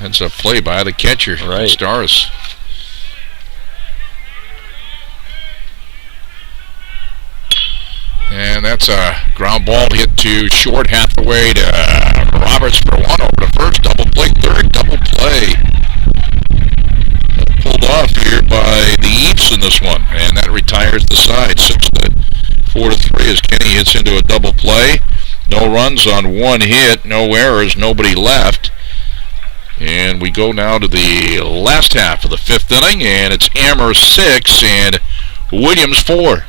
That's a play by the catcher, right. Staris. And that's a ground ball hit to short, Hathaway to Roberts for 1 over to first. Double play, third, double play. Pulled off here by the Eats in this one, and that retires the side. 4-3 as Kenny hits into a double play. No runs on 1 hit, no errors, nobody left. And we go now to the last half of the 5th inning, and it's Amherst 6 and Williams 4.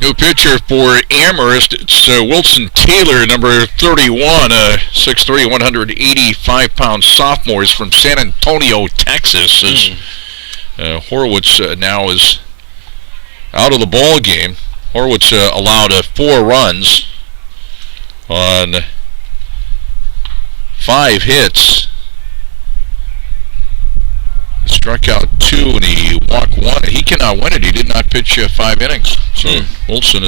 New pitcher for Amherst, it's Wilson Taylor, number 31, 6'3", 185-pound sophomore. He's from San Antonio, Texas. Horowitz now is out of the ball game. Horowitz allowed 4 runs on 5 hits. He struck out 2 and he walked 1. He cannot win it. He did not pitch 5 innings. So Wilson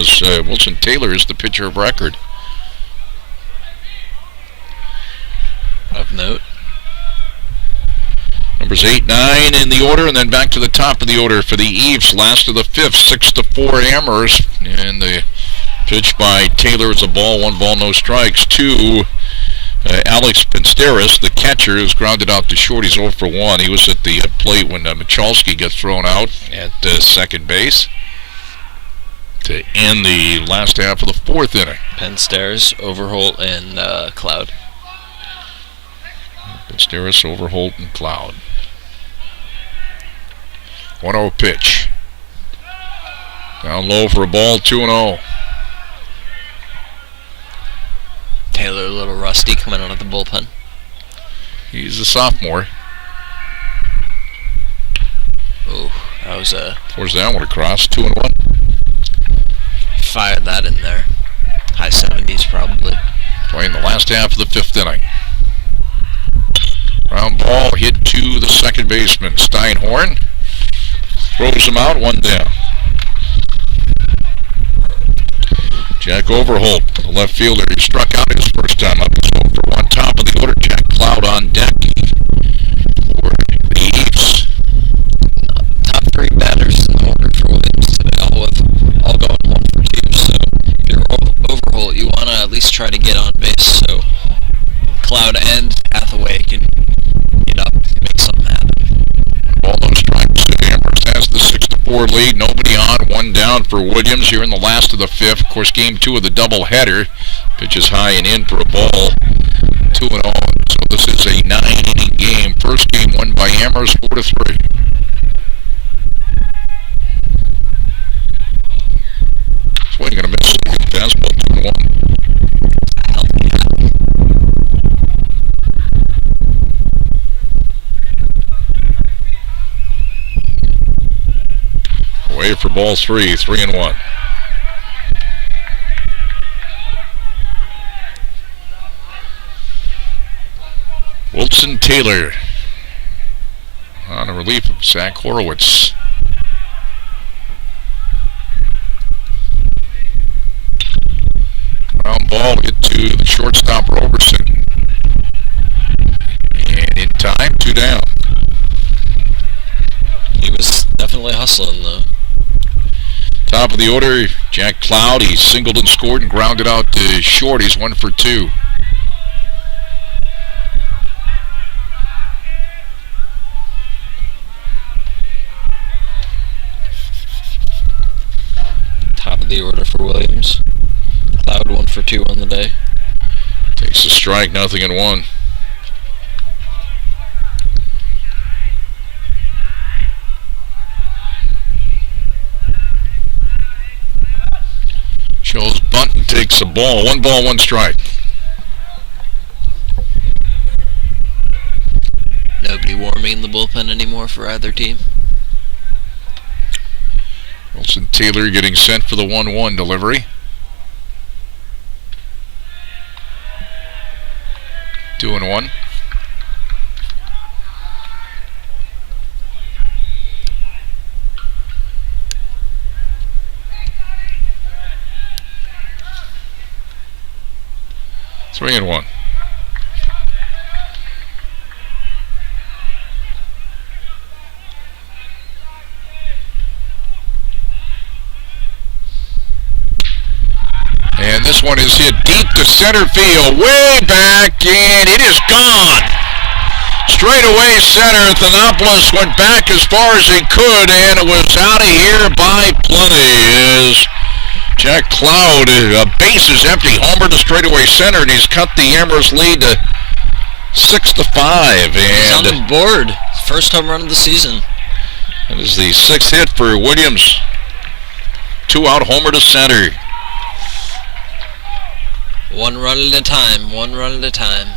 Taylor is the pitcher of record. Of note. Numbers 8, 9 in the order, and then back to the top of the order for the Eves. Last of the 5th, 6-4 Amherst, and the Pitch by Taylor is a ball, 1 ball, no strikes. To Alex Pinsteris, the catcher, is grounded out to short. He's 0 for 1. He was at the plate when Michalski gets thrown out at second base to end the last half of the 4th inning. Pinsteris, Overholt, and Cloud. Pinsteris, Overholt, and Cloud. 1-0 pitch. Down low for a ball, 2-0. Taylor a little rusty coming out of the bullpen. He's a sophomore. Oh, that was a... Where's that one across? 2-1. Fired that in there. High 70s probably. Playing the last half of the 5th inning. Ground ball hit to the second baseman. Steinhorn throws him out, 1 down. Jack Overholt, the left fielder, he struck out his first time up. He's 0 for 1. Top of the order, Jack Cloud on deck for the Eves. Top 3 batters in the order for Williams today, all going 1 for 2. So if you're Overholt, you want to at least try to get on base so Cloud and Hathaway can get up and make something happen. Ball no strikes. Amherst has the 6-4 lead. Nobody on. 1 down for Williams here in the last of the 5th. Of course, game 2 of the doubleheader. Pitches high and in for a ball. 2-0. So this is a 9-inning game. First game won by Amherst 4-3. Swing and a miss. Fastball 2-1. Away for ball 3, 3-1. Wilson Taylor on a relief of Zach Horowitz. Ground ball hit to the shortstop Roberson. And in time, 2 down. He was definitely hustling though. Top of the order, Jack Cloud. He singled and scored and grounded out to short. He's 1 for 2. Top of the order for Williams. Cloud 1 for 2 on the day. Takes a strike, 0-1. Shows bunt and takes a ball. 1 ball, 1 strike. Nobody warming in the bullpen anymore for either team. Wilson Taylor getting sent for the 1-1 delivery. 2-1. Three and 1. And this one is hit deep to center field, way back, and it is gone. Straight away center. Thanopoulos went back as far as he could, and it was out of here by plenty. As Jack Cloud, base is empty, homer to straightaway center, and he's cut the Amherst lead to 6-5. He's on the board. First home run of the season. That is the 6th hit for Williams. 2 out, homer to center. 1 run at a time, 1 run at a time.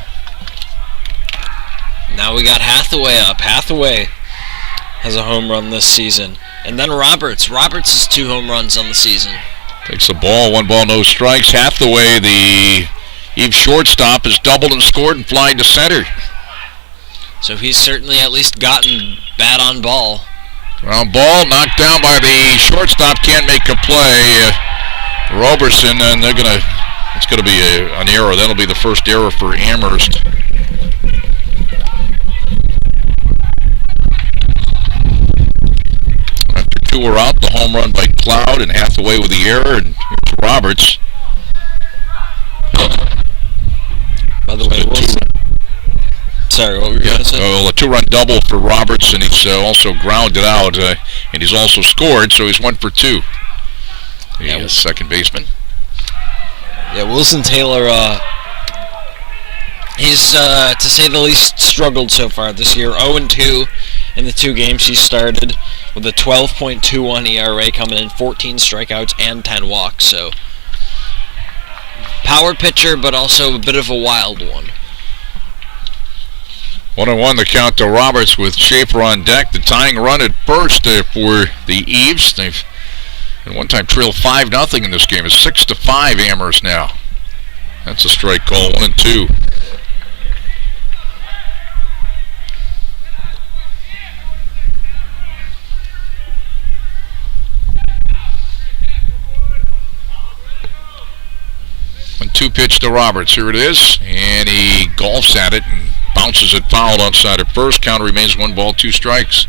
Now we got Hathaway up. Hathaway has a home run this season. And then Roberts. Roberts has 2 home runs on the season. Takes the ball, 1 ball, no strikes. Hathaway, the Eve shortstop, has doubled and scored and flying to center. So he's certainly at least gotten bat on ball. Ground ball knocked down by the shortstop, can't make a play. Roberson, and it's going to be an error. That'll be the first error for Amherst. After 2 were out, the home run by Cloud and Hathaway with the error, and here's Roberts. By the way, Wilson. Sorry, what were you going to say? Well, a 2-run double for Roberts, and he's also grounded out, and he's also scored, so he's 1 for 2. The second baseman. Yeah, Wilson Taylor, he's, to say the least, struggled so far this year. 0-2 in the 2 games he started, with a 12.21 ERA coming in, 14 strikeouts and 10 walks. So, power pitcher, but also a bit of a wild one. 1-1 the count to Roberts with Schaefer on deck. The tying run at first for the Eves. They've at one time trailed 5-0 in this game. It's 6-5 Amherst now. That's a strike call. 1-2. One-two pitch to Roberts. Here it is, and he golfs at it and bounces it foul outside at first. Count remains 1 ball, 2 strikes.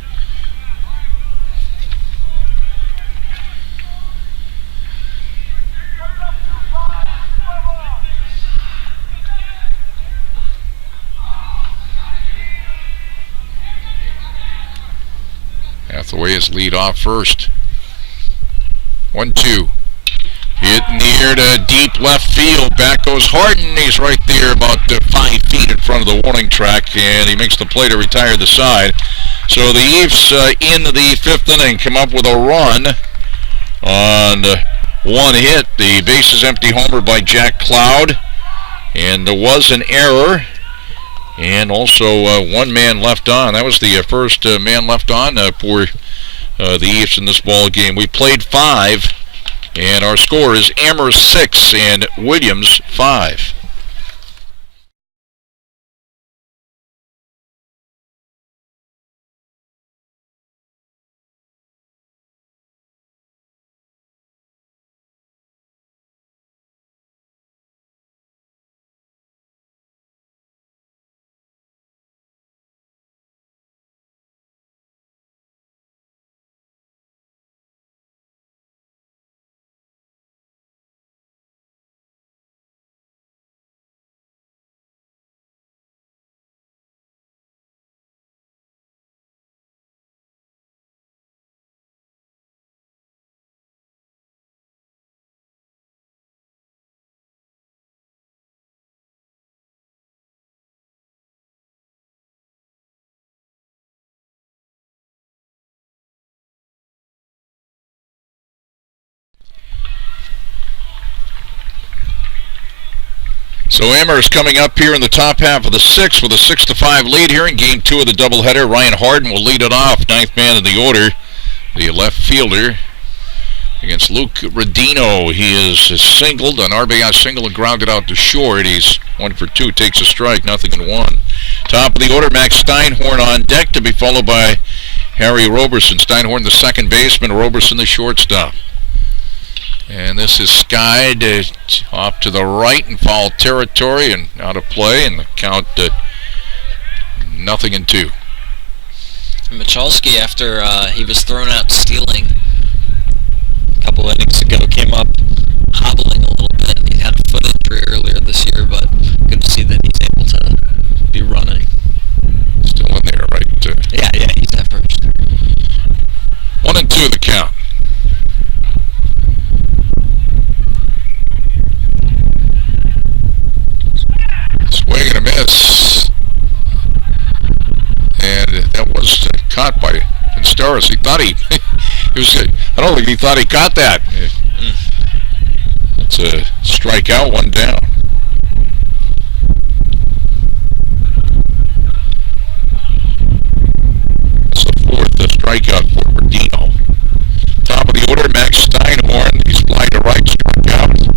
Hathaway is lead off first. 1-2. Hit near to deep left field. Back goes Harden. He's right there about 5 feet in front of the warning track, and he makes the play to retire the side. So the Eves in the 5th inning come up with a run on 1 hit. The base is empty homer by Jack Cloud, and there was an error, and also 1 man left on. That was the first man left on for the Eves in this ball game. We played 5. And our score is Amherst 6 and Williams 5. So Amherst coming up here in the top half of the 6th with a 6-5 lead here in Game 2 of the doubleheader. Ryan Harden will lead it off, 9th man in the order, the left fielder, against Luke Rodino. He is singled, an RBI single, and grounded out to short. He's 1 for 2, takes a strike, 0-1. Top of the order, Max Steinhorn on deck, to be followed by Harry Roberson. Steinhorn the second baseman, Roberson the shortstop. And this is skied off to the right in foul territory and out of play, and the count 0-2. Michalski, after he was thrown out stealing a couple innings ago, came up hobbling a little bit. He had a foot injury earlier this year, but good to see that he's able to be running. Still in there, right? Yeah, he's at first. 1-2 the count. Swing and a miss, and that was caught by Instaris. He thought he was. I don't think he thought he caught that. It's a strikeout, 1 down. That's the 4th strikeout for Rodino. Top of the order, Max Steinhorn. He's flying to right, strikeout.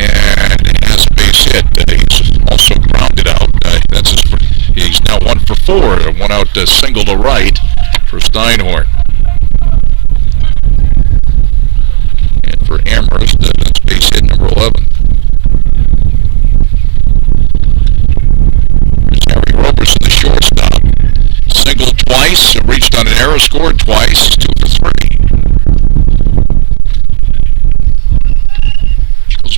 And has a base hit. He's also grounded out. He's now 1 for 4. 1 out single to right for Steinhorn. And for Amherst, that's base hit number 11. There's Harry Roberson, the shortstop. Singled twice, reached on an error, scored twice. 2 for 3.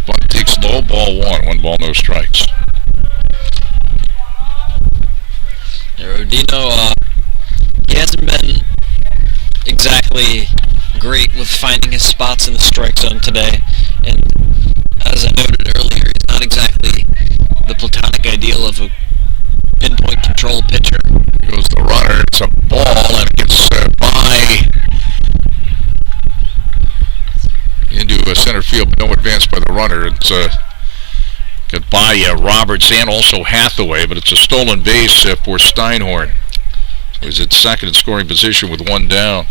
Bunt takes low, ball 1. 1 ball. ball, no strikes. Rodino, he hasn't been exactly great with finding his spots in the strike zone today, and as I noted earlier, he's not exactly the platonic ideal of a pinpoint control pitcher. Here goes the runner. It's a ball, and it gets by into a center field, but no advance by the runner. It's got by Roberts and also Hathaway, but it's a stolen base for Steinhorn. So he's at second in scoring position with one down.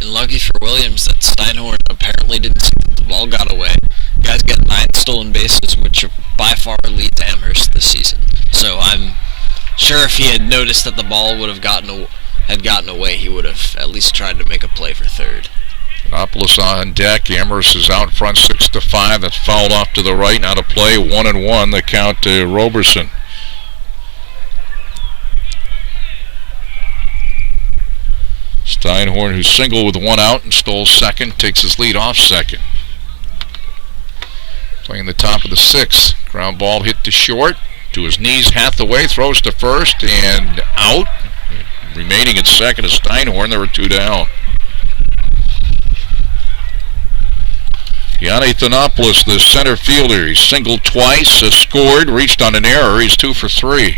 And lucky for Williams that Steinhorn apparently didn't see that the ball got away. The guy's got 9 stolen bases, which by far leads Amherst this season. So I'm sure if he had noticed that the ball would have gotten away, he would have at least tried to make a play for third. Annapolis on deck. Amherst is out front 6-5. That's fouled off to the right. Now to play 1-1. The count to Roberson. Steinhorn, who's single with one out and stole second, takes his lead off second. Playing the top of the 6th. Ground ball hit to short. To his knees, Hathaway throws to first and out. Remaining at second is Steinhorn. There were 2 down. Yanni Thanopoulos, the center fielder, he's singled twice, has scored, reached on an error. He's 2 for 3.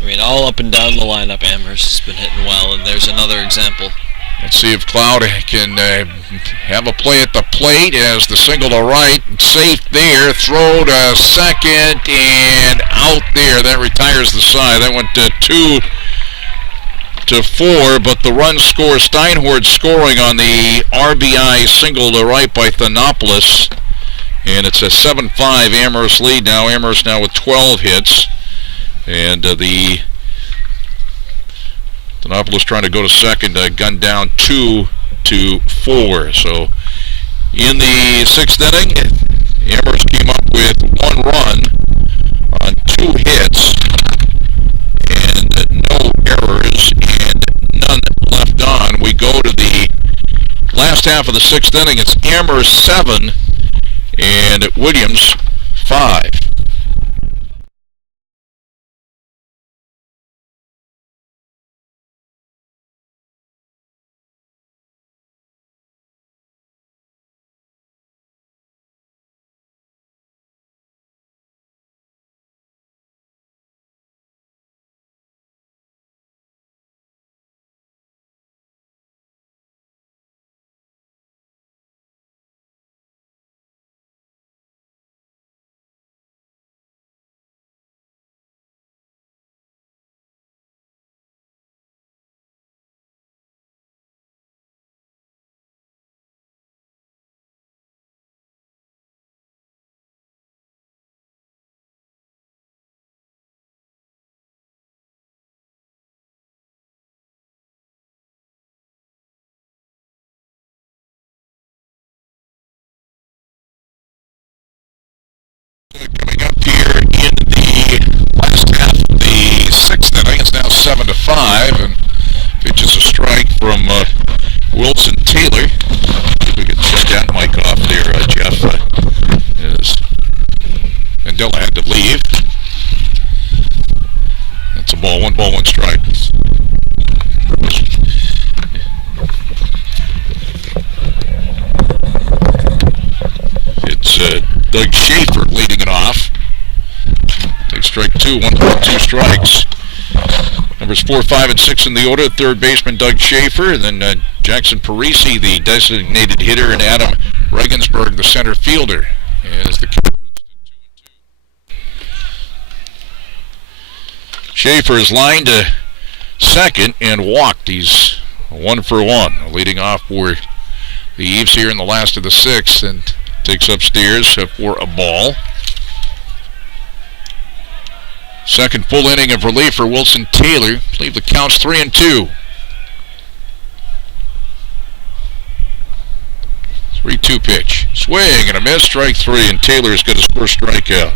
I mean, all up and down the lineup, Amherst has been hitting well, and there's another example. Let's see if Cloud can have a play at the plate as the single to right. Safe there. Throw to second and out there. That retires the side. That went 2-4, but the run score, Steinhorn scoring on the RBI single to right by Thanopoulos. And it's a 7-5 Amherst lead now. Amherst now with 12 hits. And the Thanopoulos trying to go to second, gunned down 2-4. So in the 6th inning, Amherst came up with 1 run on 2 hits and no errors and none left on. We go to the last half of the 6th inning. It's Amherst 7 and Williams 5. Coming up here in the last half of the 6th inning, it's now 7-5, and pitches a strike from Wilson Taylor. We can shut that mic off there, Jeff. Mandela had to leave. That's a ball, 1 strike. It's Doug Schaefer leading it off. Takes strike 2, 2 strikes. Numbers 4, 5, and 6 in the order. Third baseman Doug Schaefer, and then Jackson Parisi, the designated hitter, and Adam Regensburg, the center fielder. As the count runs to 2-2. Schaefer is lined to second and walked. He's 1 for 1, leading off for the Eves here in the last of the 6th, and takes upstairs for a ball. Second full inning of relief for Wilson Taylor. I believe the count's 3-2. 3-2 pitch. Swing and a miss. Strike 3, and Taylor's got his first strikeout.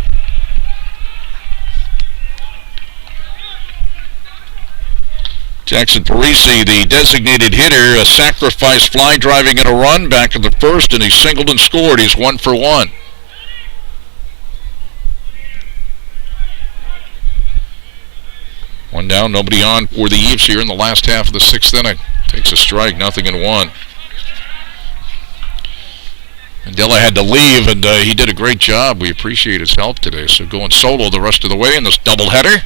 Jackson Parisi, the designated hitter, a sacrifice fly driving in a run back in the first, and he singled and scored. He's 1 for 1. One down, nobody on for the Eves here in the last half of the 6th inning. Takes a strike, 0-1. Mandela had to leave, and he did a great job. We appreciate his help today. So going solo the rest of the way in this doubleheader.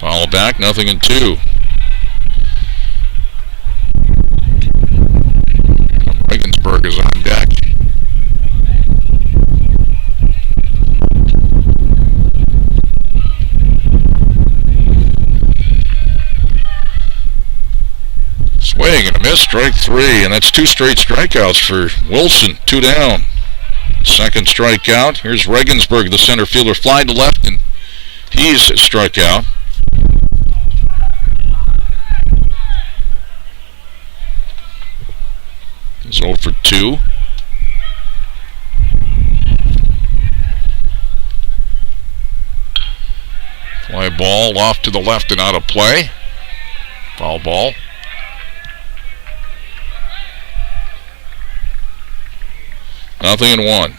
Foul back, 0-2. Regensburg is on deck. Swing and a miss, strike 3, and that's 2 straight strikeouts for Wilson. 2 down. Second strikeout. Here's Regensburg, the center fielder, fly to left, and he's struck out. He's 0 for 2. Fly ball off to the left and out of play. Foul ball. Nothing in 1.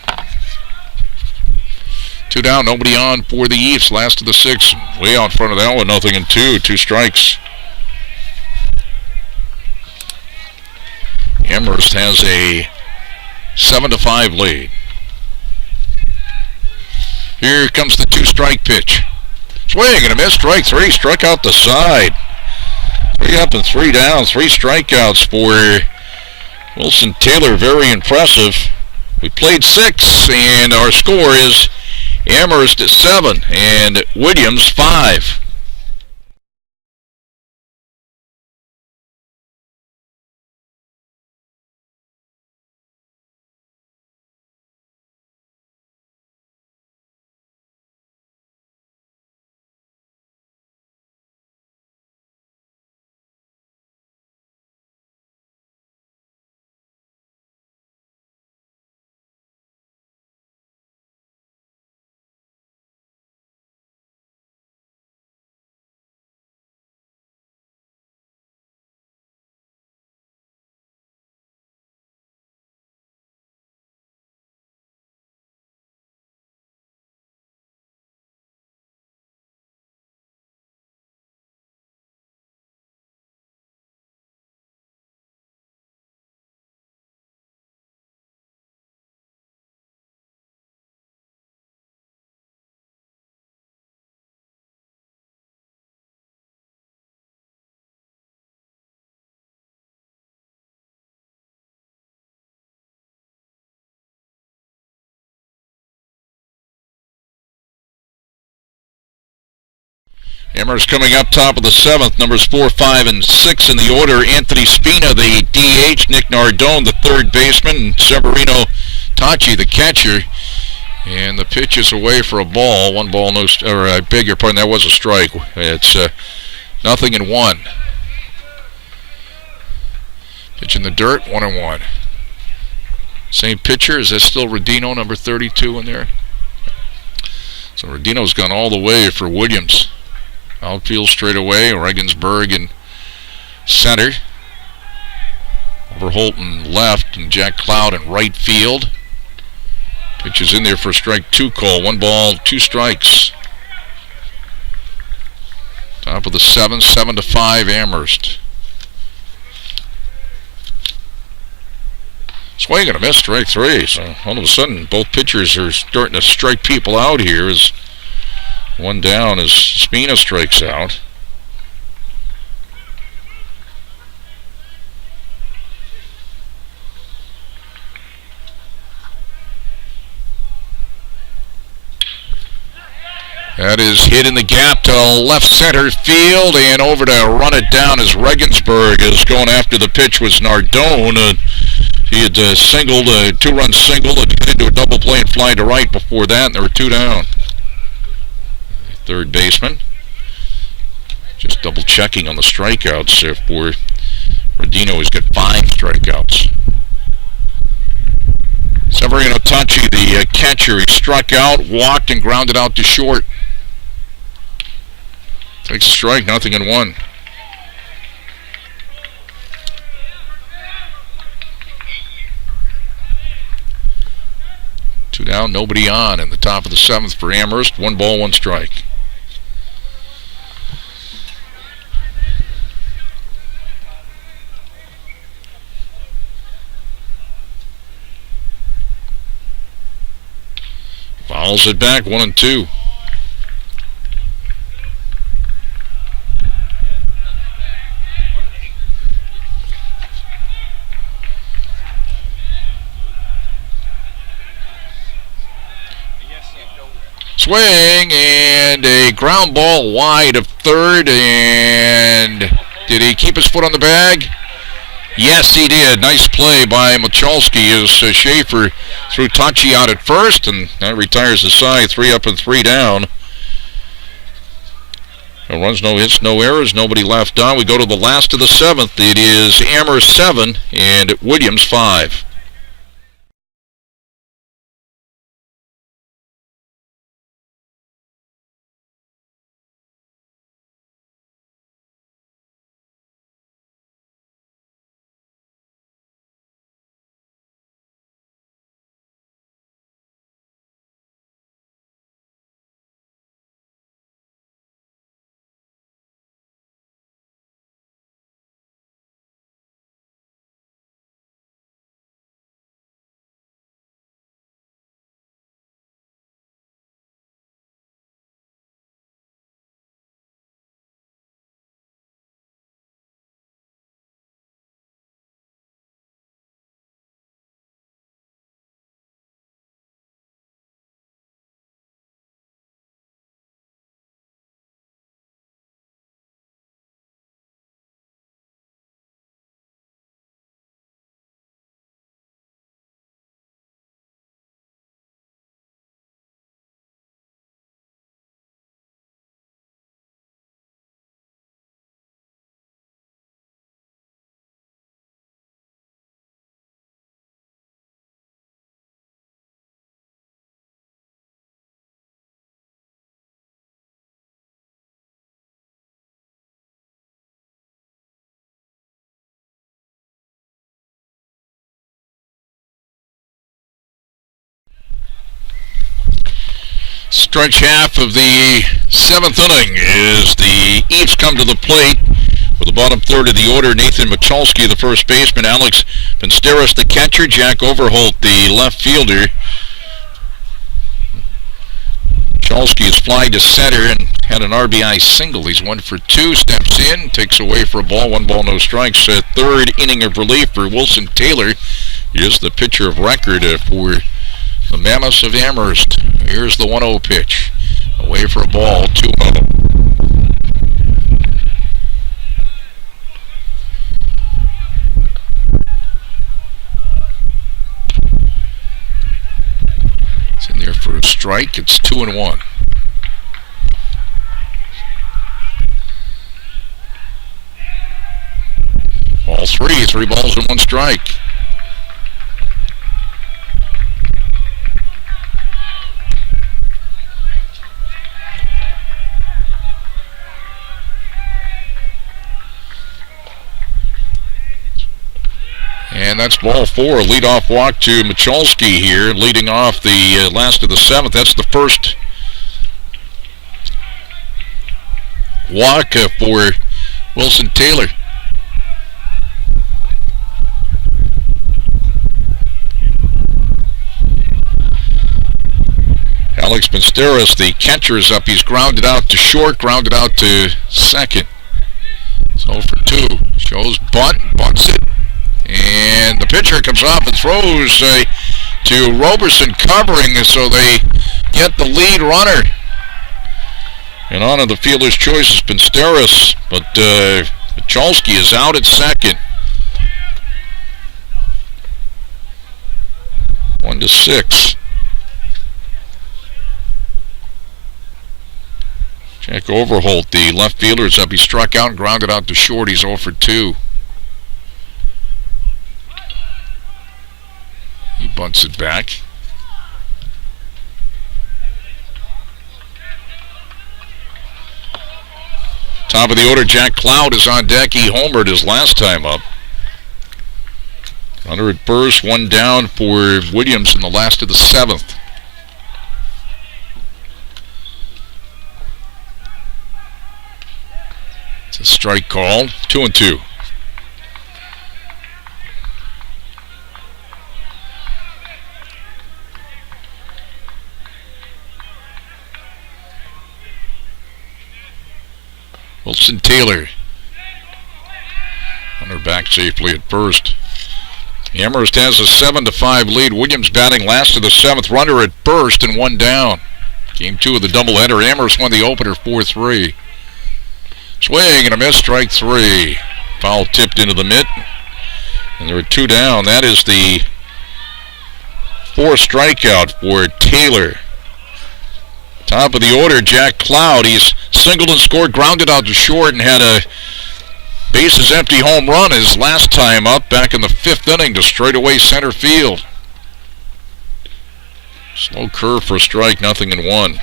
2 down, nobody on for the Eves. Last of the 6. Way out front of that one, 0-2. 2 strikes. Amherst has a 7-5 lead. Here comes the 2-strike pitch. Swing and a miss, strike 3. Struck out the side. 3 up and 3 down. 3 strikeouts for Wilson Taylor. Very impressive. We played 6, and our score is Amherst at 7 and Williams 5. Amherst coming up top of the 7th. Numbers 4, 5, and 6 in the order. Anthony Spina, the DH. Nick Nardone, the third baseman. And Severino Tachi, the catcher. And the pitch is away for a ball. 1 ball, no, or I beg your pardon, that was a strike. It's 0-1. Pitch in the dirt, 1-1. Same pitcher. Is that still Rodino, number 32 in there? So Rodino's gone all the way for Williams. Outfield straight away, Regensburg in center. Overholt in left, and Jack Cloud in right field. Pitch is in there for a strike 2 call. 1 ball, 2 strikes. Top of the 7th, 7-5 Amherst. Swing and a miss, strike 3. So all of a sudden, both pitchers are starting to strike people out here. As 1 down as Spina strikes out. That is hit in the gap to left center field, and over to run it down as Regensburg is going after the pitch was Nardone. He had singled, a 2-run single, and hit into a double play and fly to right before that, and there were 2 down. Third baseman. Just double checking on the strikeouts for Rodino. He's got 5 strikeouts. Severino Tachi, the catcher, he struck out, walked, and grounded out to short. Takes a strike, 0-1. Two down, nobody on in the top of the 7th for Amherst. 1 ball, 1 strike. Fouls it back, 1-2. Swing and a ground ball wide of third. And did he keep his foot on the bag? Yes, he did. Nice play by Michalski as Schaefer threw Tachi out at first, and that retires the side. 3 up and 3 down. No runs, no hits, no errors, nobody left on. We go to the last of the 7th. It is Amherst 7 and Williams 5. Stretch half of the 7th inning as the Eats come to the plate. For the bottom third of the order, Nathan Michalski, the first baseman, Alex Pinsteros, the catcher, Jack Overholt, the left fielder. Michalski is fly to center and had an RBI single. He's 1 for 2, steps in, takes away for a ball, 1 ball, no strikes. Third inning of relief for Wilson Taylor. He is the pitcher of record for the Mammoths of Amherst. Here's the 1-0 pitch. Away for a ball, 2-0. It's in there for a strike. It's 2-1. Ball 3 balls and 1 strike. And that's ball 4. Leadoff walk to Michalski here, leading off the last of the 7th. That's the first walk for Wilson Taylor. Alex Pinsteros, the catcher, is up. He's grounded out to short, grounded out to second. So for 2. Shows bunts it. And the pitcher comes off and throws to Roberson covering, so they get the lead runner. And on to the fielder's choice is Pinsteros, but Michalski is out at second. 1-6. Jack Overholt, the left fielder, is up. He struck out and grounded out to short. He's 0 for 2. He bunts it back. Top of the order, Jack Cloud is on deck. He homered his last time up. Runner at first, one down for Williams in the last of the 7th. It's a strike call, 2-2. Wilson Taylor. Runner back safely at first. Amherst has a 7-5 lead. Williams batting last of the 7th. Runner at first and one down. Game 2 of the doubleheader. Amherst won the opener 4-3. Swing and a miss, strike 3. Foul tipped into the mitt. And there are 2 down. That is the 4th strikeout for Taylor. Top of the order, Jack Cloud. He's singled and scored, grounded out to short, and had a bases empty home run his last time up back in the 5th inning to straightaway center field. Slow curve for a strike, 0-1.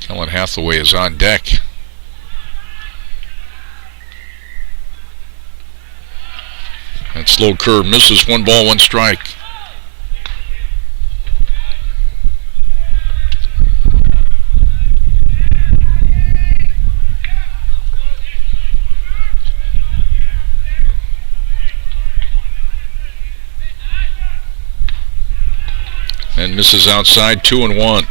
Kellen Hathaway is on deck. That slow curve misses. 1 ball, 1 strike. And misses outside, 2-1.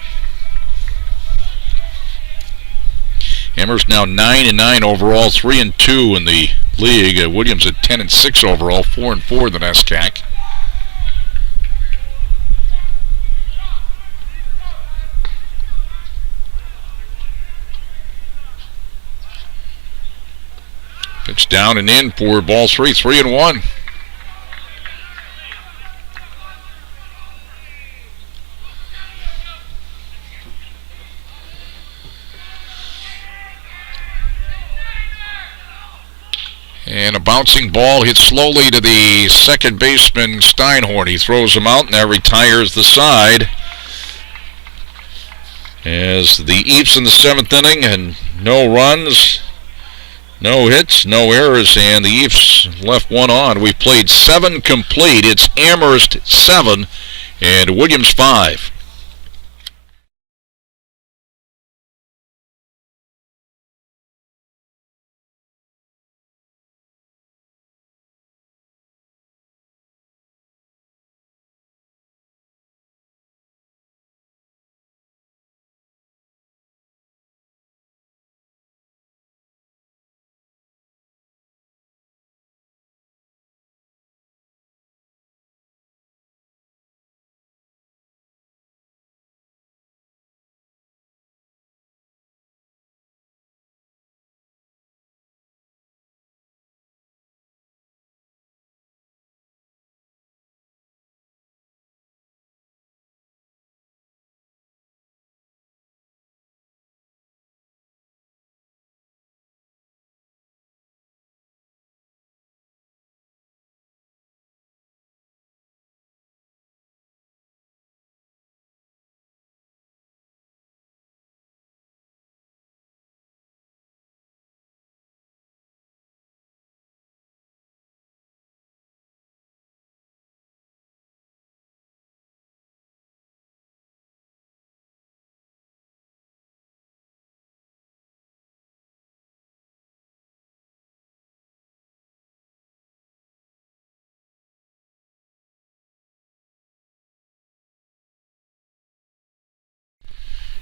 Amherst now 9-9 overall, 3-2 in the league. Williams at 10-6 overall, 4-4 in the NESCAC. Pitch down and in for ball 3, 3-1. And a bouncing ball hits slowly to the second baseman, Steinhorn. He throws him out, and that retires the side. As the Eeps in the 7th inning, and no runs, no hits, no errors, and the Eeps left 1 on. We've played 7 complete. It's Amherst 7 and Williams 5.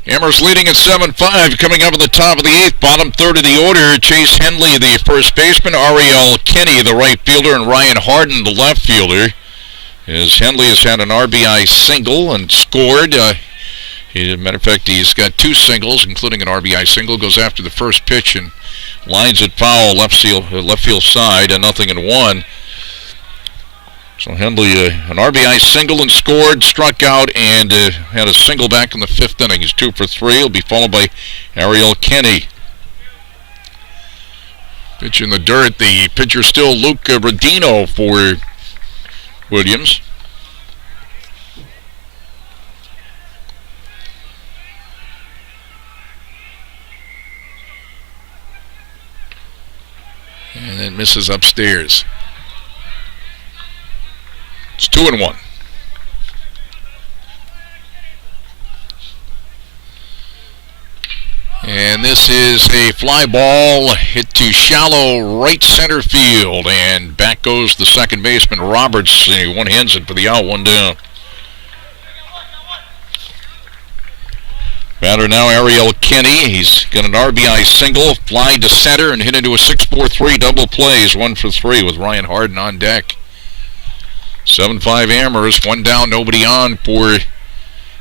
Amherst leading at 7-5, coming up at the top of the 8th, bottom third of the order. Chase Henley, the first baseman, Ariel Kenny, the right fielder, and Ryan Harden, the left fielder. As Henley has had an RBI single and scored. As a matter of fact, he's got 2 singles, including an RBI single. Goes after the first pitch and lines it foul, left field side, 0-1. So Henley, an RBI single and scored, struck out, and had a single back in the 5th inning. He's 2 for 3. He'll be followed by Ariel Kenny. Pitch in the dirt. The pitcher still Luke Rodino for Williams. And then misses upstairs. It's 2-1. And this is a fly ball hit to shallow right center field. And back goes the second baseman, Roberts. One hands it for the out, one down. Batter now, Ariel Kenny. He's got an RBI single, fly to center, and hit into a 6-4-3 double plays. 1 for 3 with Ryan Harden on deck. 7-5 Amherst. One down, nobody on for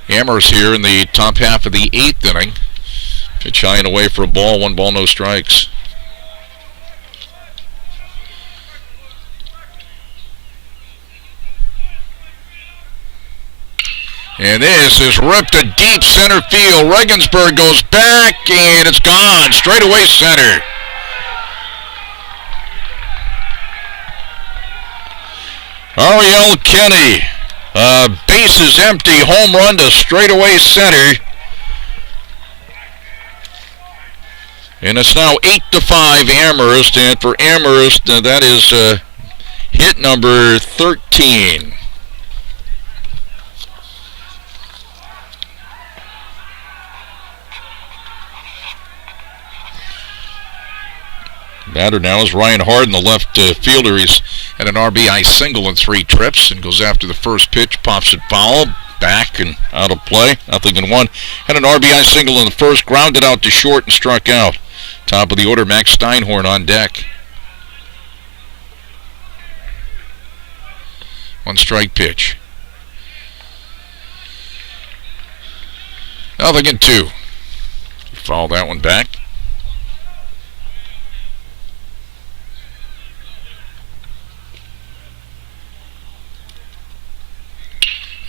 Amherst here in the top half of the 8th inning. Pitch high and away for a ball. 1 ball, no strikes. And this is ripped to deep center field. Regensburg goes back, and it's gone. Straight away center. Ariel Kenny. Base is empty. Home run to straightaway center. And it's now 8-5 Amherst. And for Amherst, that is hit number 13. Batter now is Ryan Harden, the left fielder. He's had an RBI single in 3 trips and goes after the first pitch, pops it foul, back and out of play. 0-1. Had an RBI single in the first, grounded out to short and struck out. Top of the order, Max Steinhorn on deck. 1 strike pitch. 0-2. Foul that one back.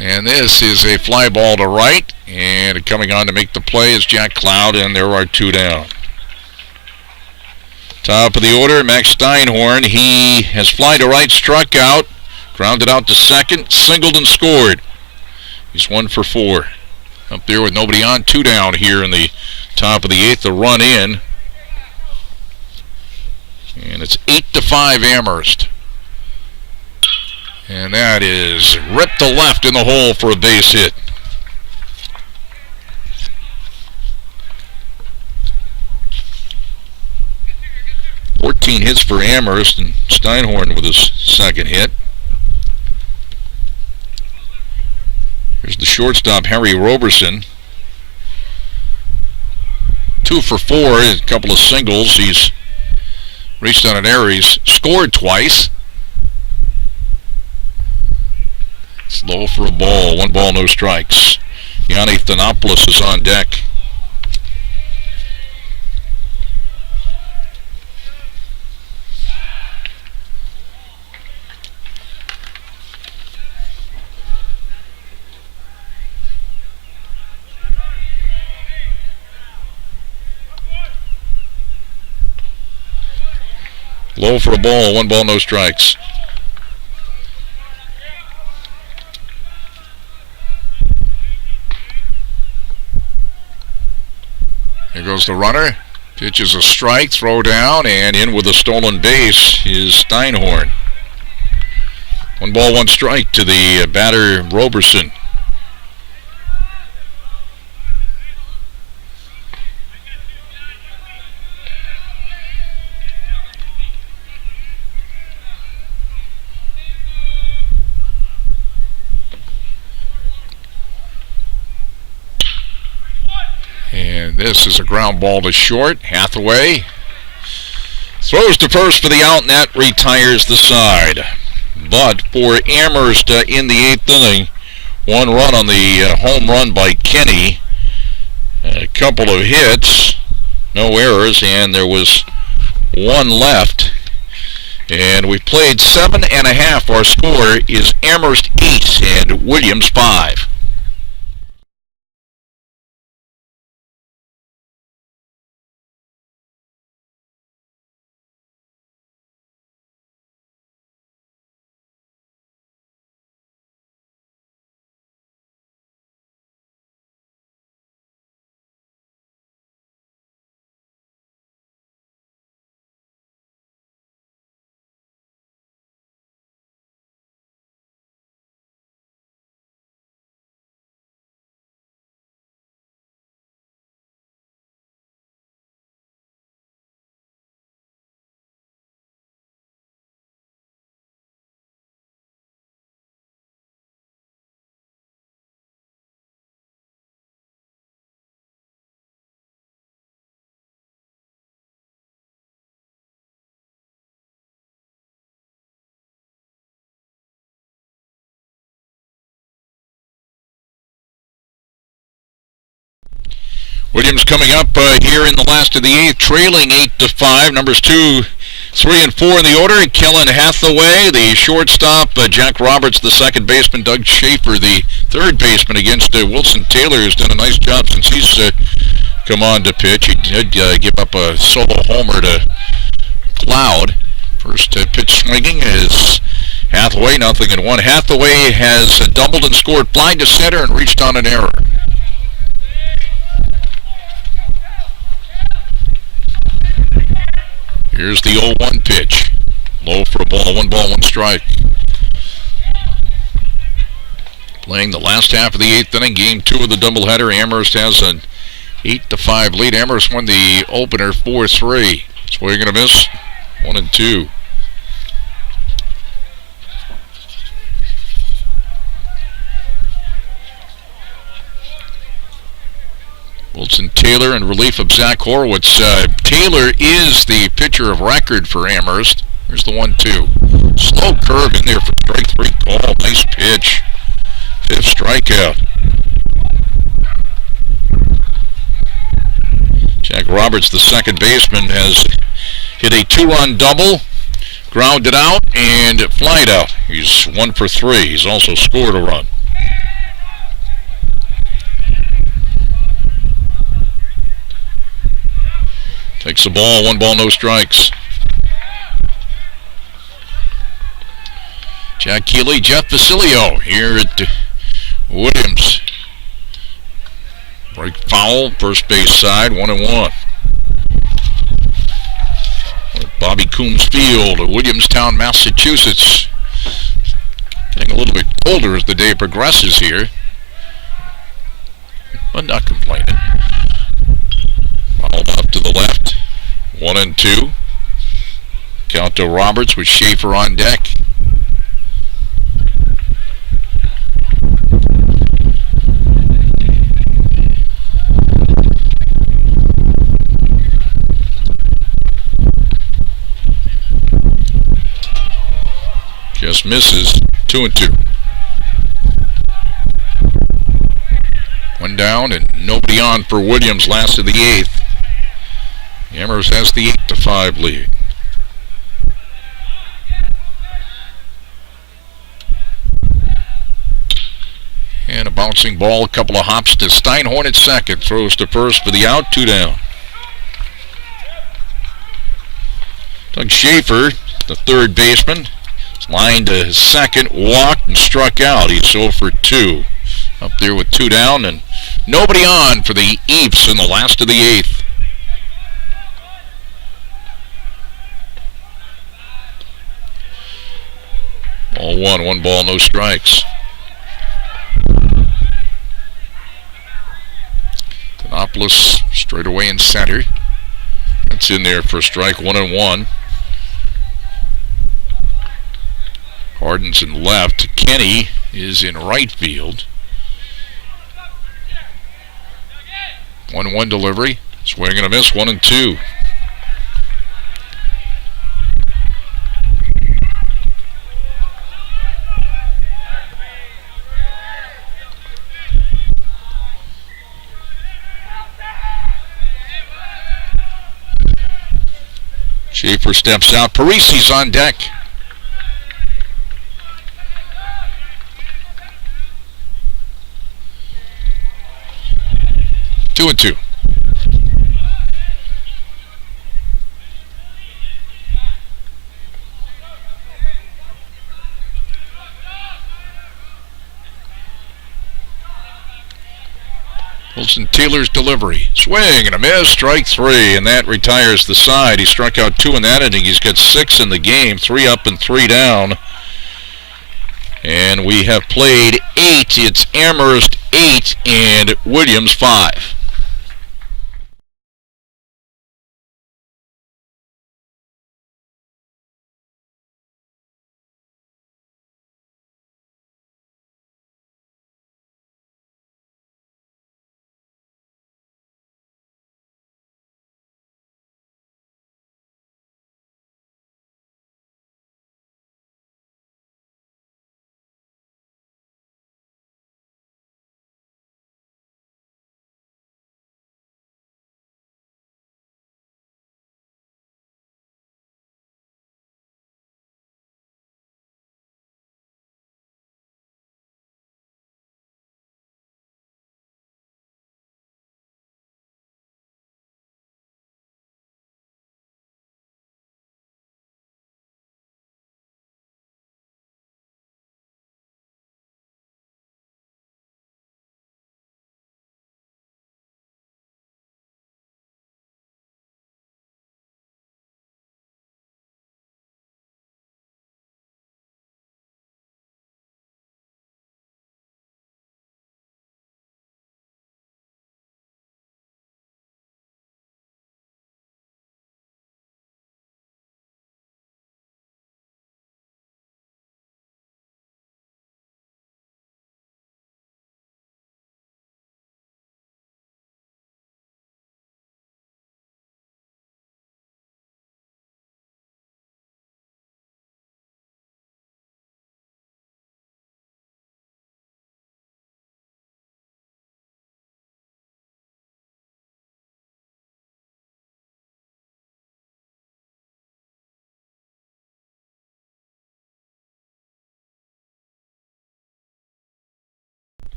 And this is a fly ball to right, and coming on to make the play is Jack Cloud, and there are 2 down. Top of the order, Max Steinhorn. He has fly to right, struck out, grounded out to second, singled and scored. He's 1 for 4. Up there with nobody on, 2 down here in the top of the 8th. The run in, and it's 8-5 Amherst. And that is ripped to left in the hole for a base hit. "14 hits for Amherst, and Steinhorn with his second hit. Here's the shortstop, Harry Roberson. 2 for 4, a couple of singles. He's reached on an error. He's scored twice. It's low for a ball. 1 ball, no strikes. Yanni Thanopoulos is on deck. Low for a ball. 1 ball, no strikes. Here goes the runner. Pitch is a strike, throw down, and in with a stolen base is Steinhorn. 1 ball, 1 strike to the batter, Roberson. And this is a ground ball to short. Hathaway throws to first for the out, and that retires the side. But for Amherst in the 8th inning, 1 run on the home run by Kenny. A couple of hits, no errors, and there was 1 left. And we played 7.5. Our score is Amherst 8 and Williams 5. Williams coming up here in the last of the eighth, trailing 8-5. Numbers 2, 3, and 4 in the order. Kellen Hathaway, the shortstop. Jack Roberts, the second baseman. Doug Schaefer, the third baseman, against Wilson Taylor, who's done a nice job since he's come on to pitch. He did give up a solo homer to Cloud. First pitch swinging is Hathaway, 0-1. Hathaway has doubled and scored fly to center and reached on an error. Here's the 0-1 pitch. Low for a ball, 1 ball, 1 strike. Playing the last half of the 8th inning, game 2 of the doubleheader. Amherst has an 8-5 lead. Amherst won the opener 4-3. Swing and a miss, 1-2. Wilson Taylor in relief of Zach Horowitz. Taylor is the pitcher of record for Amherst. Here's the 1-2. Slow curve in there for strike 3 call. Nice pitch. 5th strikeout. Jack Roberts, the second baseman, has hit a 2-run double, grounded out, and flied out. He's 1 for 3. He's also scored a run. Takes the ball, 1 ball, no strikes. Jack Keeley, Jeff Basilio here at Williams. Break foul, first base side, 1-1. Bobby Coombs Field, Williamstown, Massachusetts. Getting a little bit colder as the day progresses here, but not complaining. Fouled off to the left, 1-2. Count to Roberts with Schaefer on deck. Just misses, 2-2. 1 down and nobody on for Williams, last of the 8th. Amherst has the 8-5 lead. And a bouncing ball, a couple of hops to Steinhorn at second. Throws to first for the out, 2 down. Doug Schaefer, the third baseman, lined to second, walked and struck out. He's 0 for 2. Up there with 2 down and nobody on for the Eeps in the last of the 8th. Ball 1 ball, no strikes. Tanopoulos straight away in center. That's in there for a strike, 1-1. Harden's in left. Kenny is in right field. 1-1 delivery. Swing and a miss, 1-2. Schaefer steps out. Parisi's on deck. 2-2. Wilson Taylor's delivery. Swing and a miss, strike 3, and that retires the side. He struck out 2 in that inning. He's got 6 in the game, 3 up and 3 down. And we have played 8. It's Amherst 8 and Williams 5.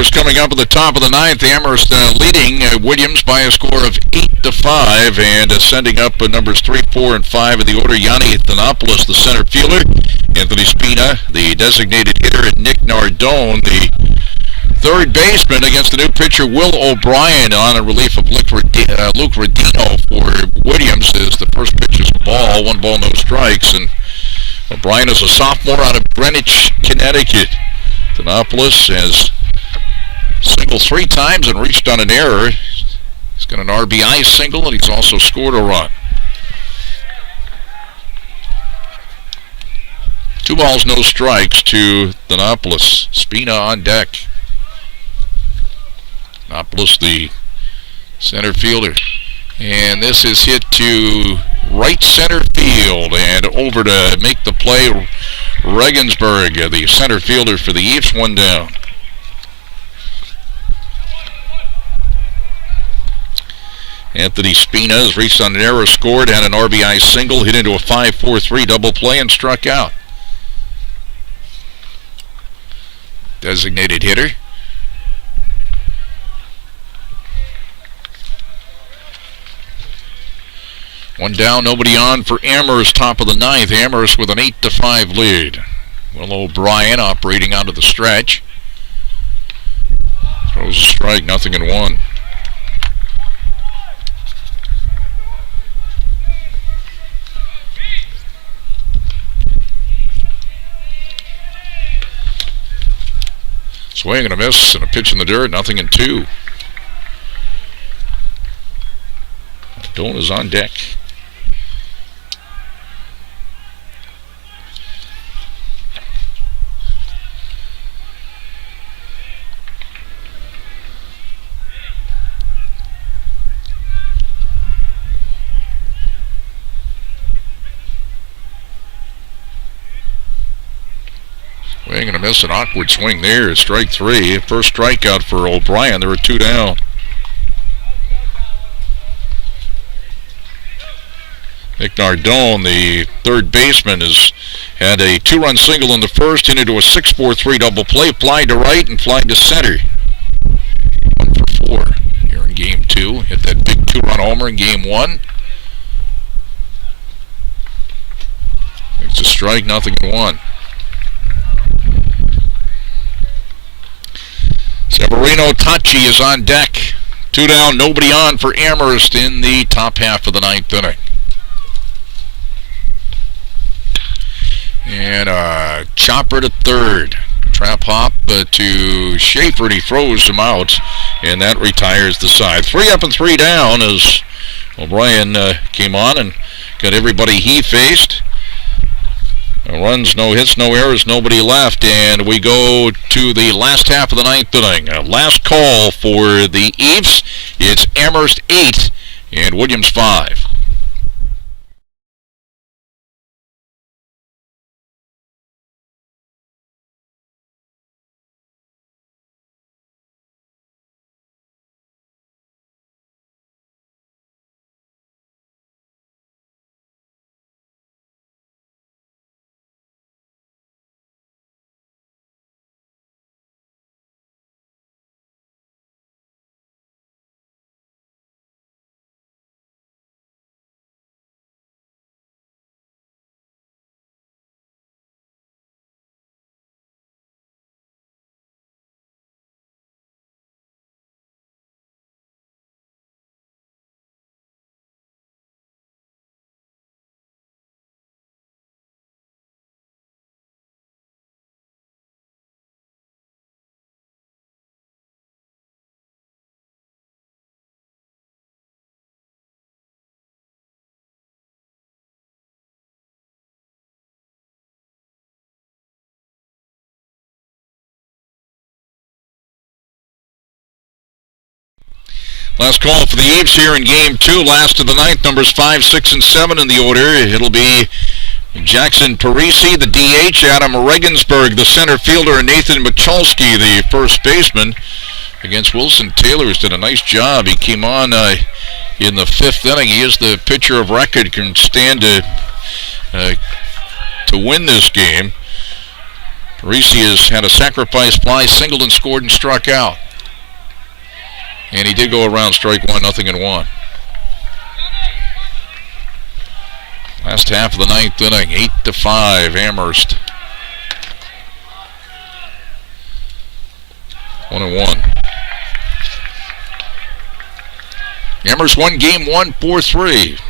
Amherst coming up at the top of the ninth. Amherst leading Williams by a score of 8-5, and sending up numbers 3, 4, and 5 in the order. Yanni Thanopoulos, the center fielder. Anthony Spina, the designated hitter, and Nick Nardone, the third baseman, against the new pitcher Will O'Brien on a relief of Luke Rodino for Williams. Is the first pitch is a ball, 1 ball, no strikes, and O'Brien is a sophomore out of Greenwich, Connecticut. Thanopoulos has singled 3 times and reached on an error. He's got an RBI single, and he's also scored a run. 2 balls, no strikes to Thanopoulos. Spina on deck. Thanopoulos, the center fielder. And this is hit to right center field, and over to make the play, Regensburg, the center fielder for the Eves, 1 down. Anthony Spina has reached on an error, scored, had an RBI single, hit into a 5-4-3 double play, and struck out. Designated hitter. One down, nobody on for Amherst, top of the ninth. Amherst with an 8-5 lead. Will O'Brien operating out of the stretch. Throws a strike, 0-1. Swing and a miss, and a pitch in the dirt, 0-2. Doan is on deck. Swing and a miss, an awkward swing there. Strike 3. First strikeout for O'Brien. There were 2 down. Nick Nardone, the third baseman, has had a 2-run single in the first, hit into a 6-4-3 double play, fly to right and fly to center. 1 for 4 here in Game 2. Hit that big 2-run homer in Game 1. It's a strike, 0-1. Severino Tachi is on deck. 2 down, nobody on for Amherst in the top half of the ninth inning. And a chopper to third. Trap hop to Schaefer, and he throws him out, and that retires the side. 3 up and 3 down as O'Brien came on and got everybody he faced. No runs, no hits, no errors, nobody left, and we go to the last half of the ninth inning. Last call for the Eves. It's Amherst 8 and Williams 5. Last call for the Eves here in Game 2. Last of the ninth, numbers 5, 6, and 7 in the order. It'll be Jackson Parisi, the DH, Adam Regensburg, the center fielder, and Nathan Michalski, the first baseman, against Wilson Taylor, who's done a nice job. He came on in the 5th inning. He is the pitcher of record, can stand to win this game. Reese has had a sacrifice fly, singled and scored and struck out. And he did go around strike one, 0-1. Last half of the ninth inning, 8-5, Amherst. 1-1. Amherst won game one, 4-3.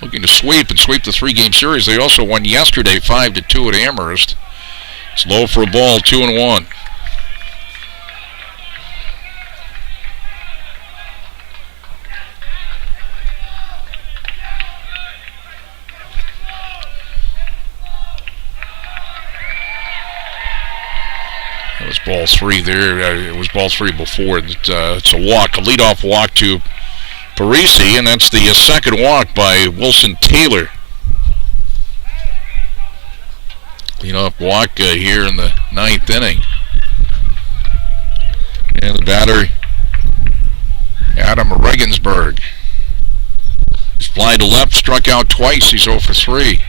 Looking to sweep and sweep the three-game series. They also won yesterday, 5-2 at Amherst. It's low for a ball, 2-1. That was ball three there. It was ball three before. It's a walk, a leadoff walk to Parisi, and that's the second walk by Wilson Taylor. Leadoff walk here in the ninth inning. And the batter, Adam Regensburg. He's fly to left, struck out twice. He's 0 for 3.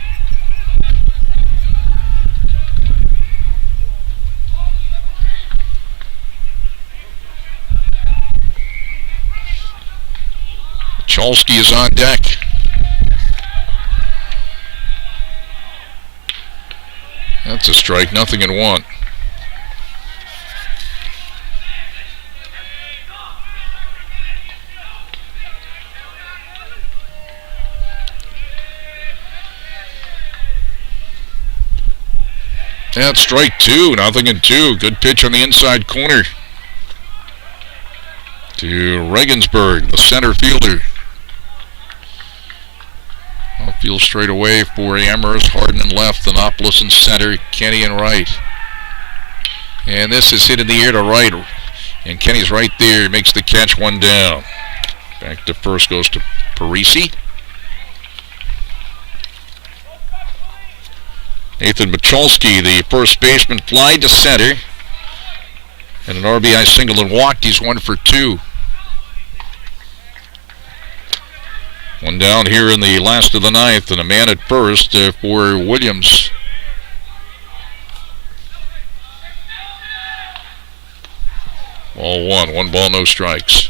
Chalsky is on deck. That's a strike, 0-1. That's strike two, 0-2. Good pitch on the inside corner to Regensburg, the center fielder. Outfield straight away for Amherst. Harden in left, Thanopoulos in center, Kenny in right. And this is hit in the air to right. And Kenny's right there. He makes the catch, one down. Back to first goes to Parisi. Nathan Michalski, the first baseman, fly to center. And an RBI single and walked. He's 1 for 2. One down here in the last of the ninth, and a man at first for Williams. Ball one. 1 ball, no strikes.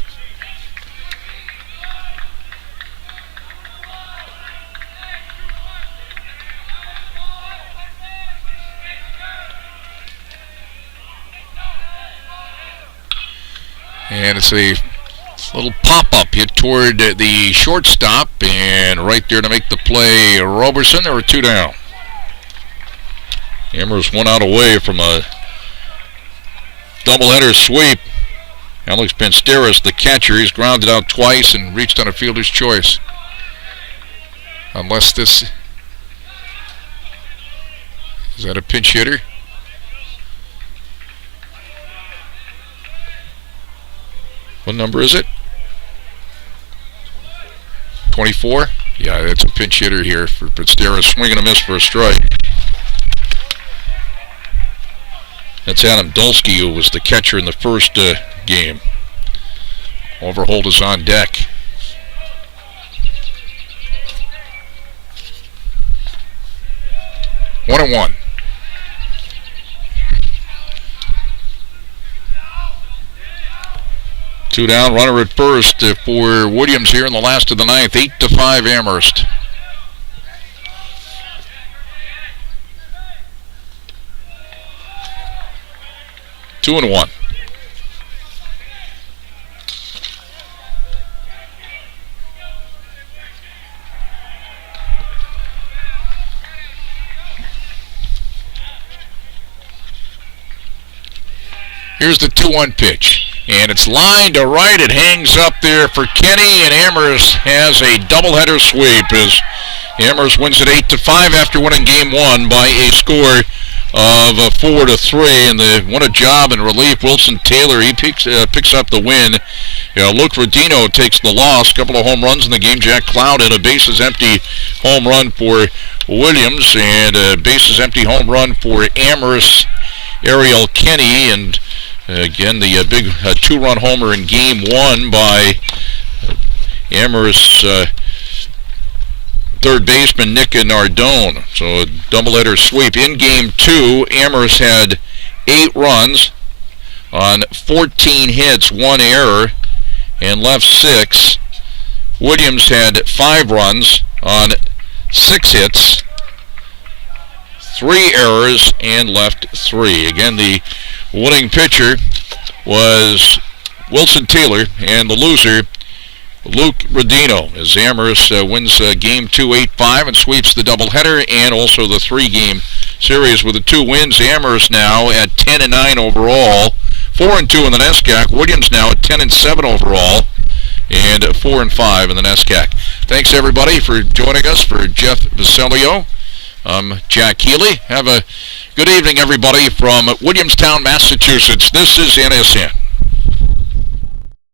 And it's a little pop-up hit toward the shortstop, and right there to make the play, Roberson. There were 2 down. Amherst 1 out away from a doubleheader sweep. Alex Pensteris, the catcher, he's grounded out twice and reached on a fielder's choice. Unless this... Is that a pinch hitter? What number is it? 24? Yeah, that's a pinch hitter here for Pensteris. Swing and a miss for a strike. That's Adam Dulski, who was the catcher in the first game. Overholt is on deck. One and one. Two down, runner at first for Williams here in the last of the ninth. 8-5 Amherst. Two and one. Here's the 2-1 pitch. And it's lined to right. It hangs up there for Kenny, and Amherst has a doubleheader sweep as Amherst wins it 8-5 after winning game one by a score of 4-3. And what a job in relief. Wilson Taylor, he picks up the win. Luke Rodino takes the loss. Couple of home runs in the game. Jack Cloud had a bases empty home run for Williams, and a bases empty home run for Amherst, Ariel Kenny, and again, the big 2-run homer in game one by Amherst third baseman Nick Nardone. So a doubleheader sweep. In Game 2, Amherst had 8 runs on 14 hits, 1 error, and left 6. Williams had 5 runs on 6 hits, 3 errors, and left 3. Again, the winning pitcher was Wilson Taylor, and the loser, Luke Rodino, as Amherst wins Game 2 8-5 and sweeps the doubleheader and also the 3-game series with the 2 wins. Amherst now at 10-9 overall, 4-2 in the NESCAC. Williams now at 10-7 overall, and 4-5 in the NESCAC. Thanks everybody for joining us. For Jeff Vasilio, I'm Jack Healy. Have a good evening, everybody, from Williamstown, Massachusetts. This is NSN.